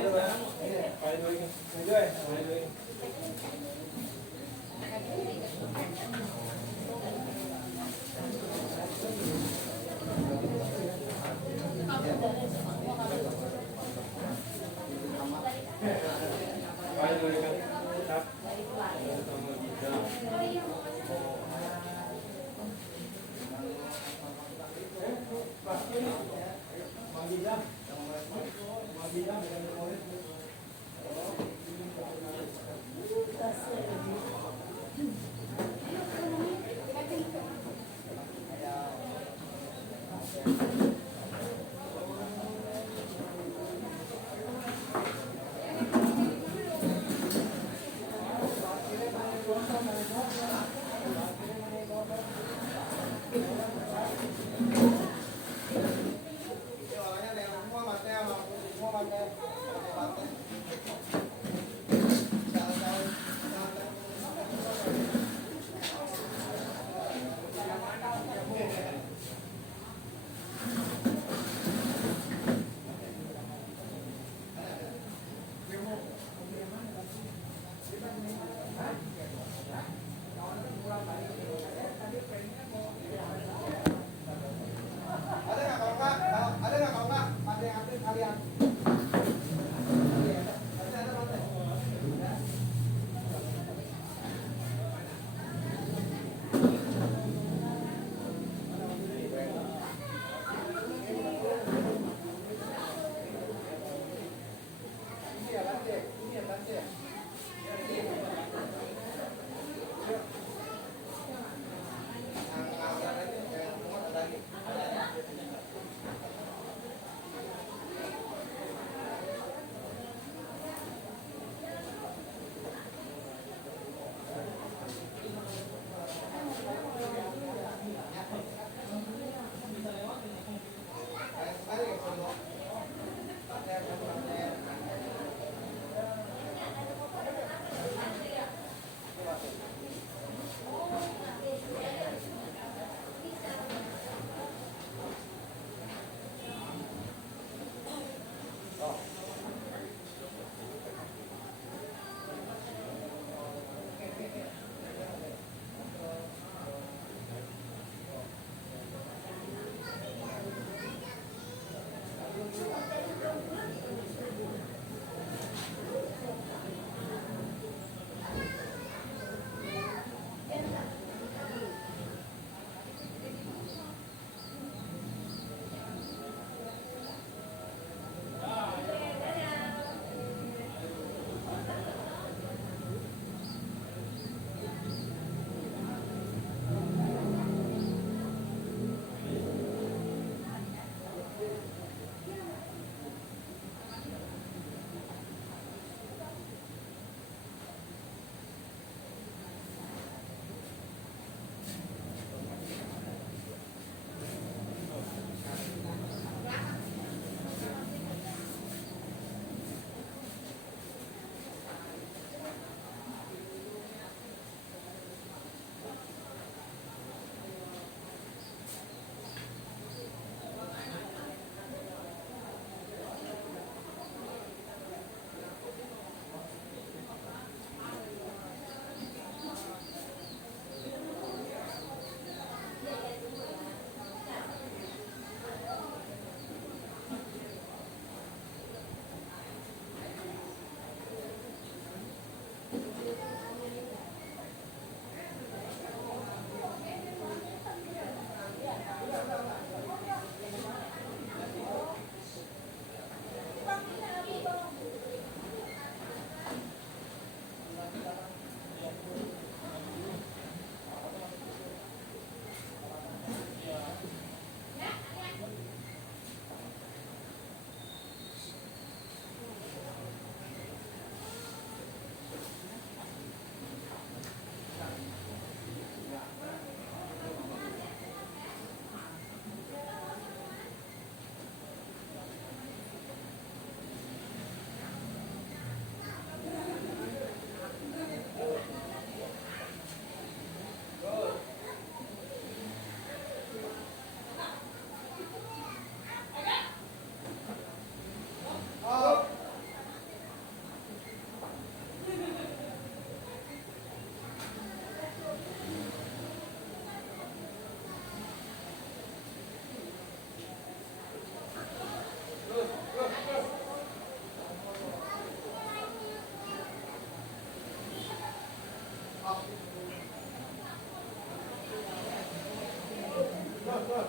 terus.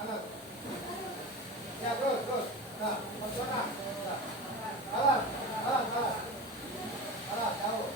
Kanan. Ya, terus. Nah, masuk sana. Kalah. Kalah, jauh.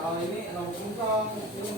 Kalau ini nomor 0, ini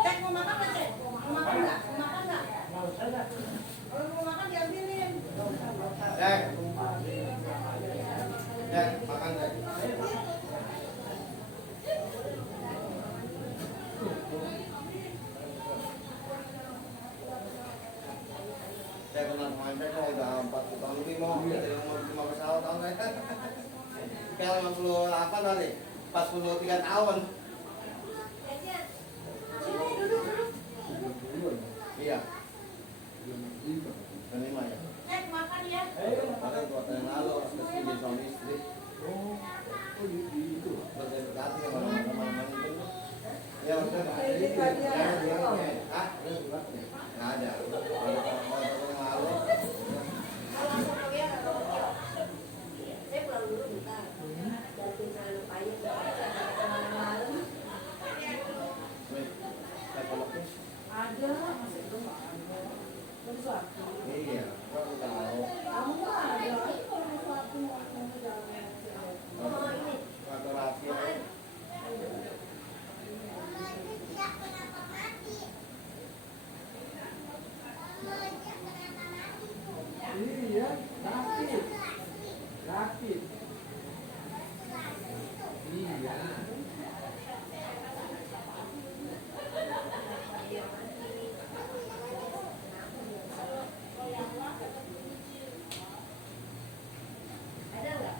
Cek mau makan nggak, Cek? Mau makan nggak? Mau makan nggak? Kalau mau makan diambilin. Cek. Cek, makan Cek. Saya kenal pemain Cek udah 40 tahun lebih mau jadi umur 50 tahun saya. Sekarang 58 kali, 43 tahun. Sini duduk. Iya. Kelima ya. Cek makan ya. Makanya 2 tahun yang lalu terus jadi suami istri. Berdekati sama teman-teman itu. Ya udah. Ah, nggak ada. Ada tahun yang lalu. Saya pulang dulu bentar. Jatuh sana payung. Malam. Saya koloknya. Ada, masih belum ada. Sesuatu. Iya, aku tahu. Kamu nggak ada. Kalau sesuatu kamu jangan. Oh ini. Waktu rahasia. Iya, sakit. Sakit. Iya. Ada nggak?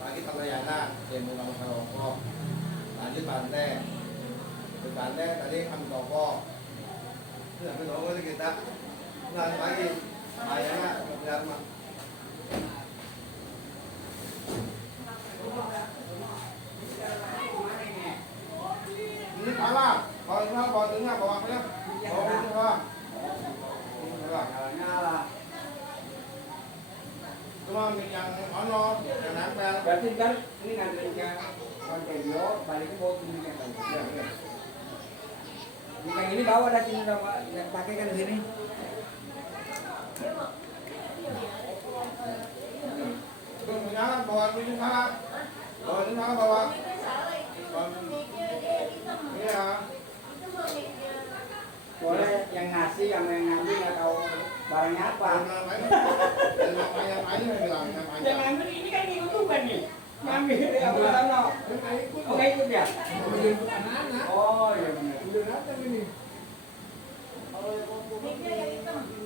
Pagi sama Yana, dia mau kamu rokok. Lanjut pantai. Ke pantai tadi ambil toko. Terus ambil toko itu kita lanjut pagi. Ayahnya biar mah. Ini kalah. Bawa tengah, bawa apa ya? Bawa tengah. Nyala. Cuma ambil yang ono, yang nempel. Berarti kan ini nganterin ke Montevideo, baliknya bawa ke sini kan. Iya, benar. Yang ini bawa dari sini sama yang pakai kan di sini. Itu menyala, bawa itu salah. Bawa itu salah, bawa. Iya. Boleh yang ngasih sama yang ngambil nggak tahu barangnya apa. Dan yang lain yang bilang, yang Yang ngambil ini kan diuntungkan nih. Ngambil ya, apa tahu no. Oke ikut ya? Menjemput anak-anak. Oh iya benar. Udah datang ini. Meja yang hitam.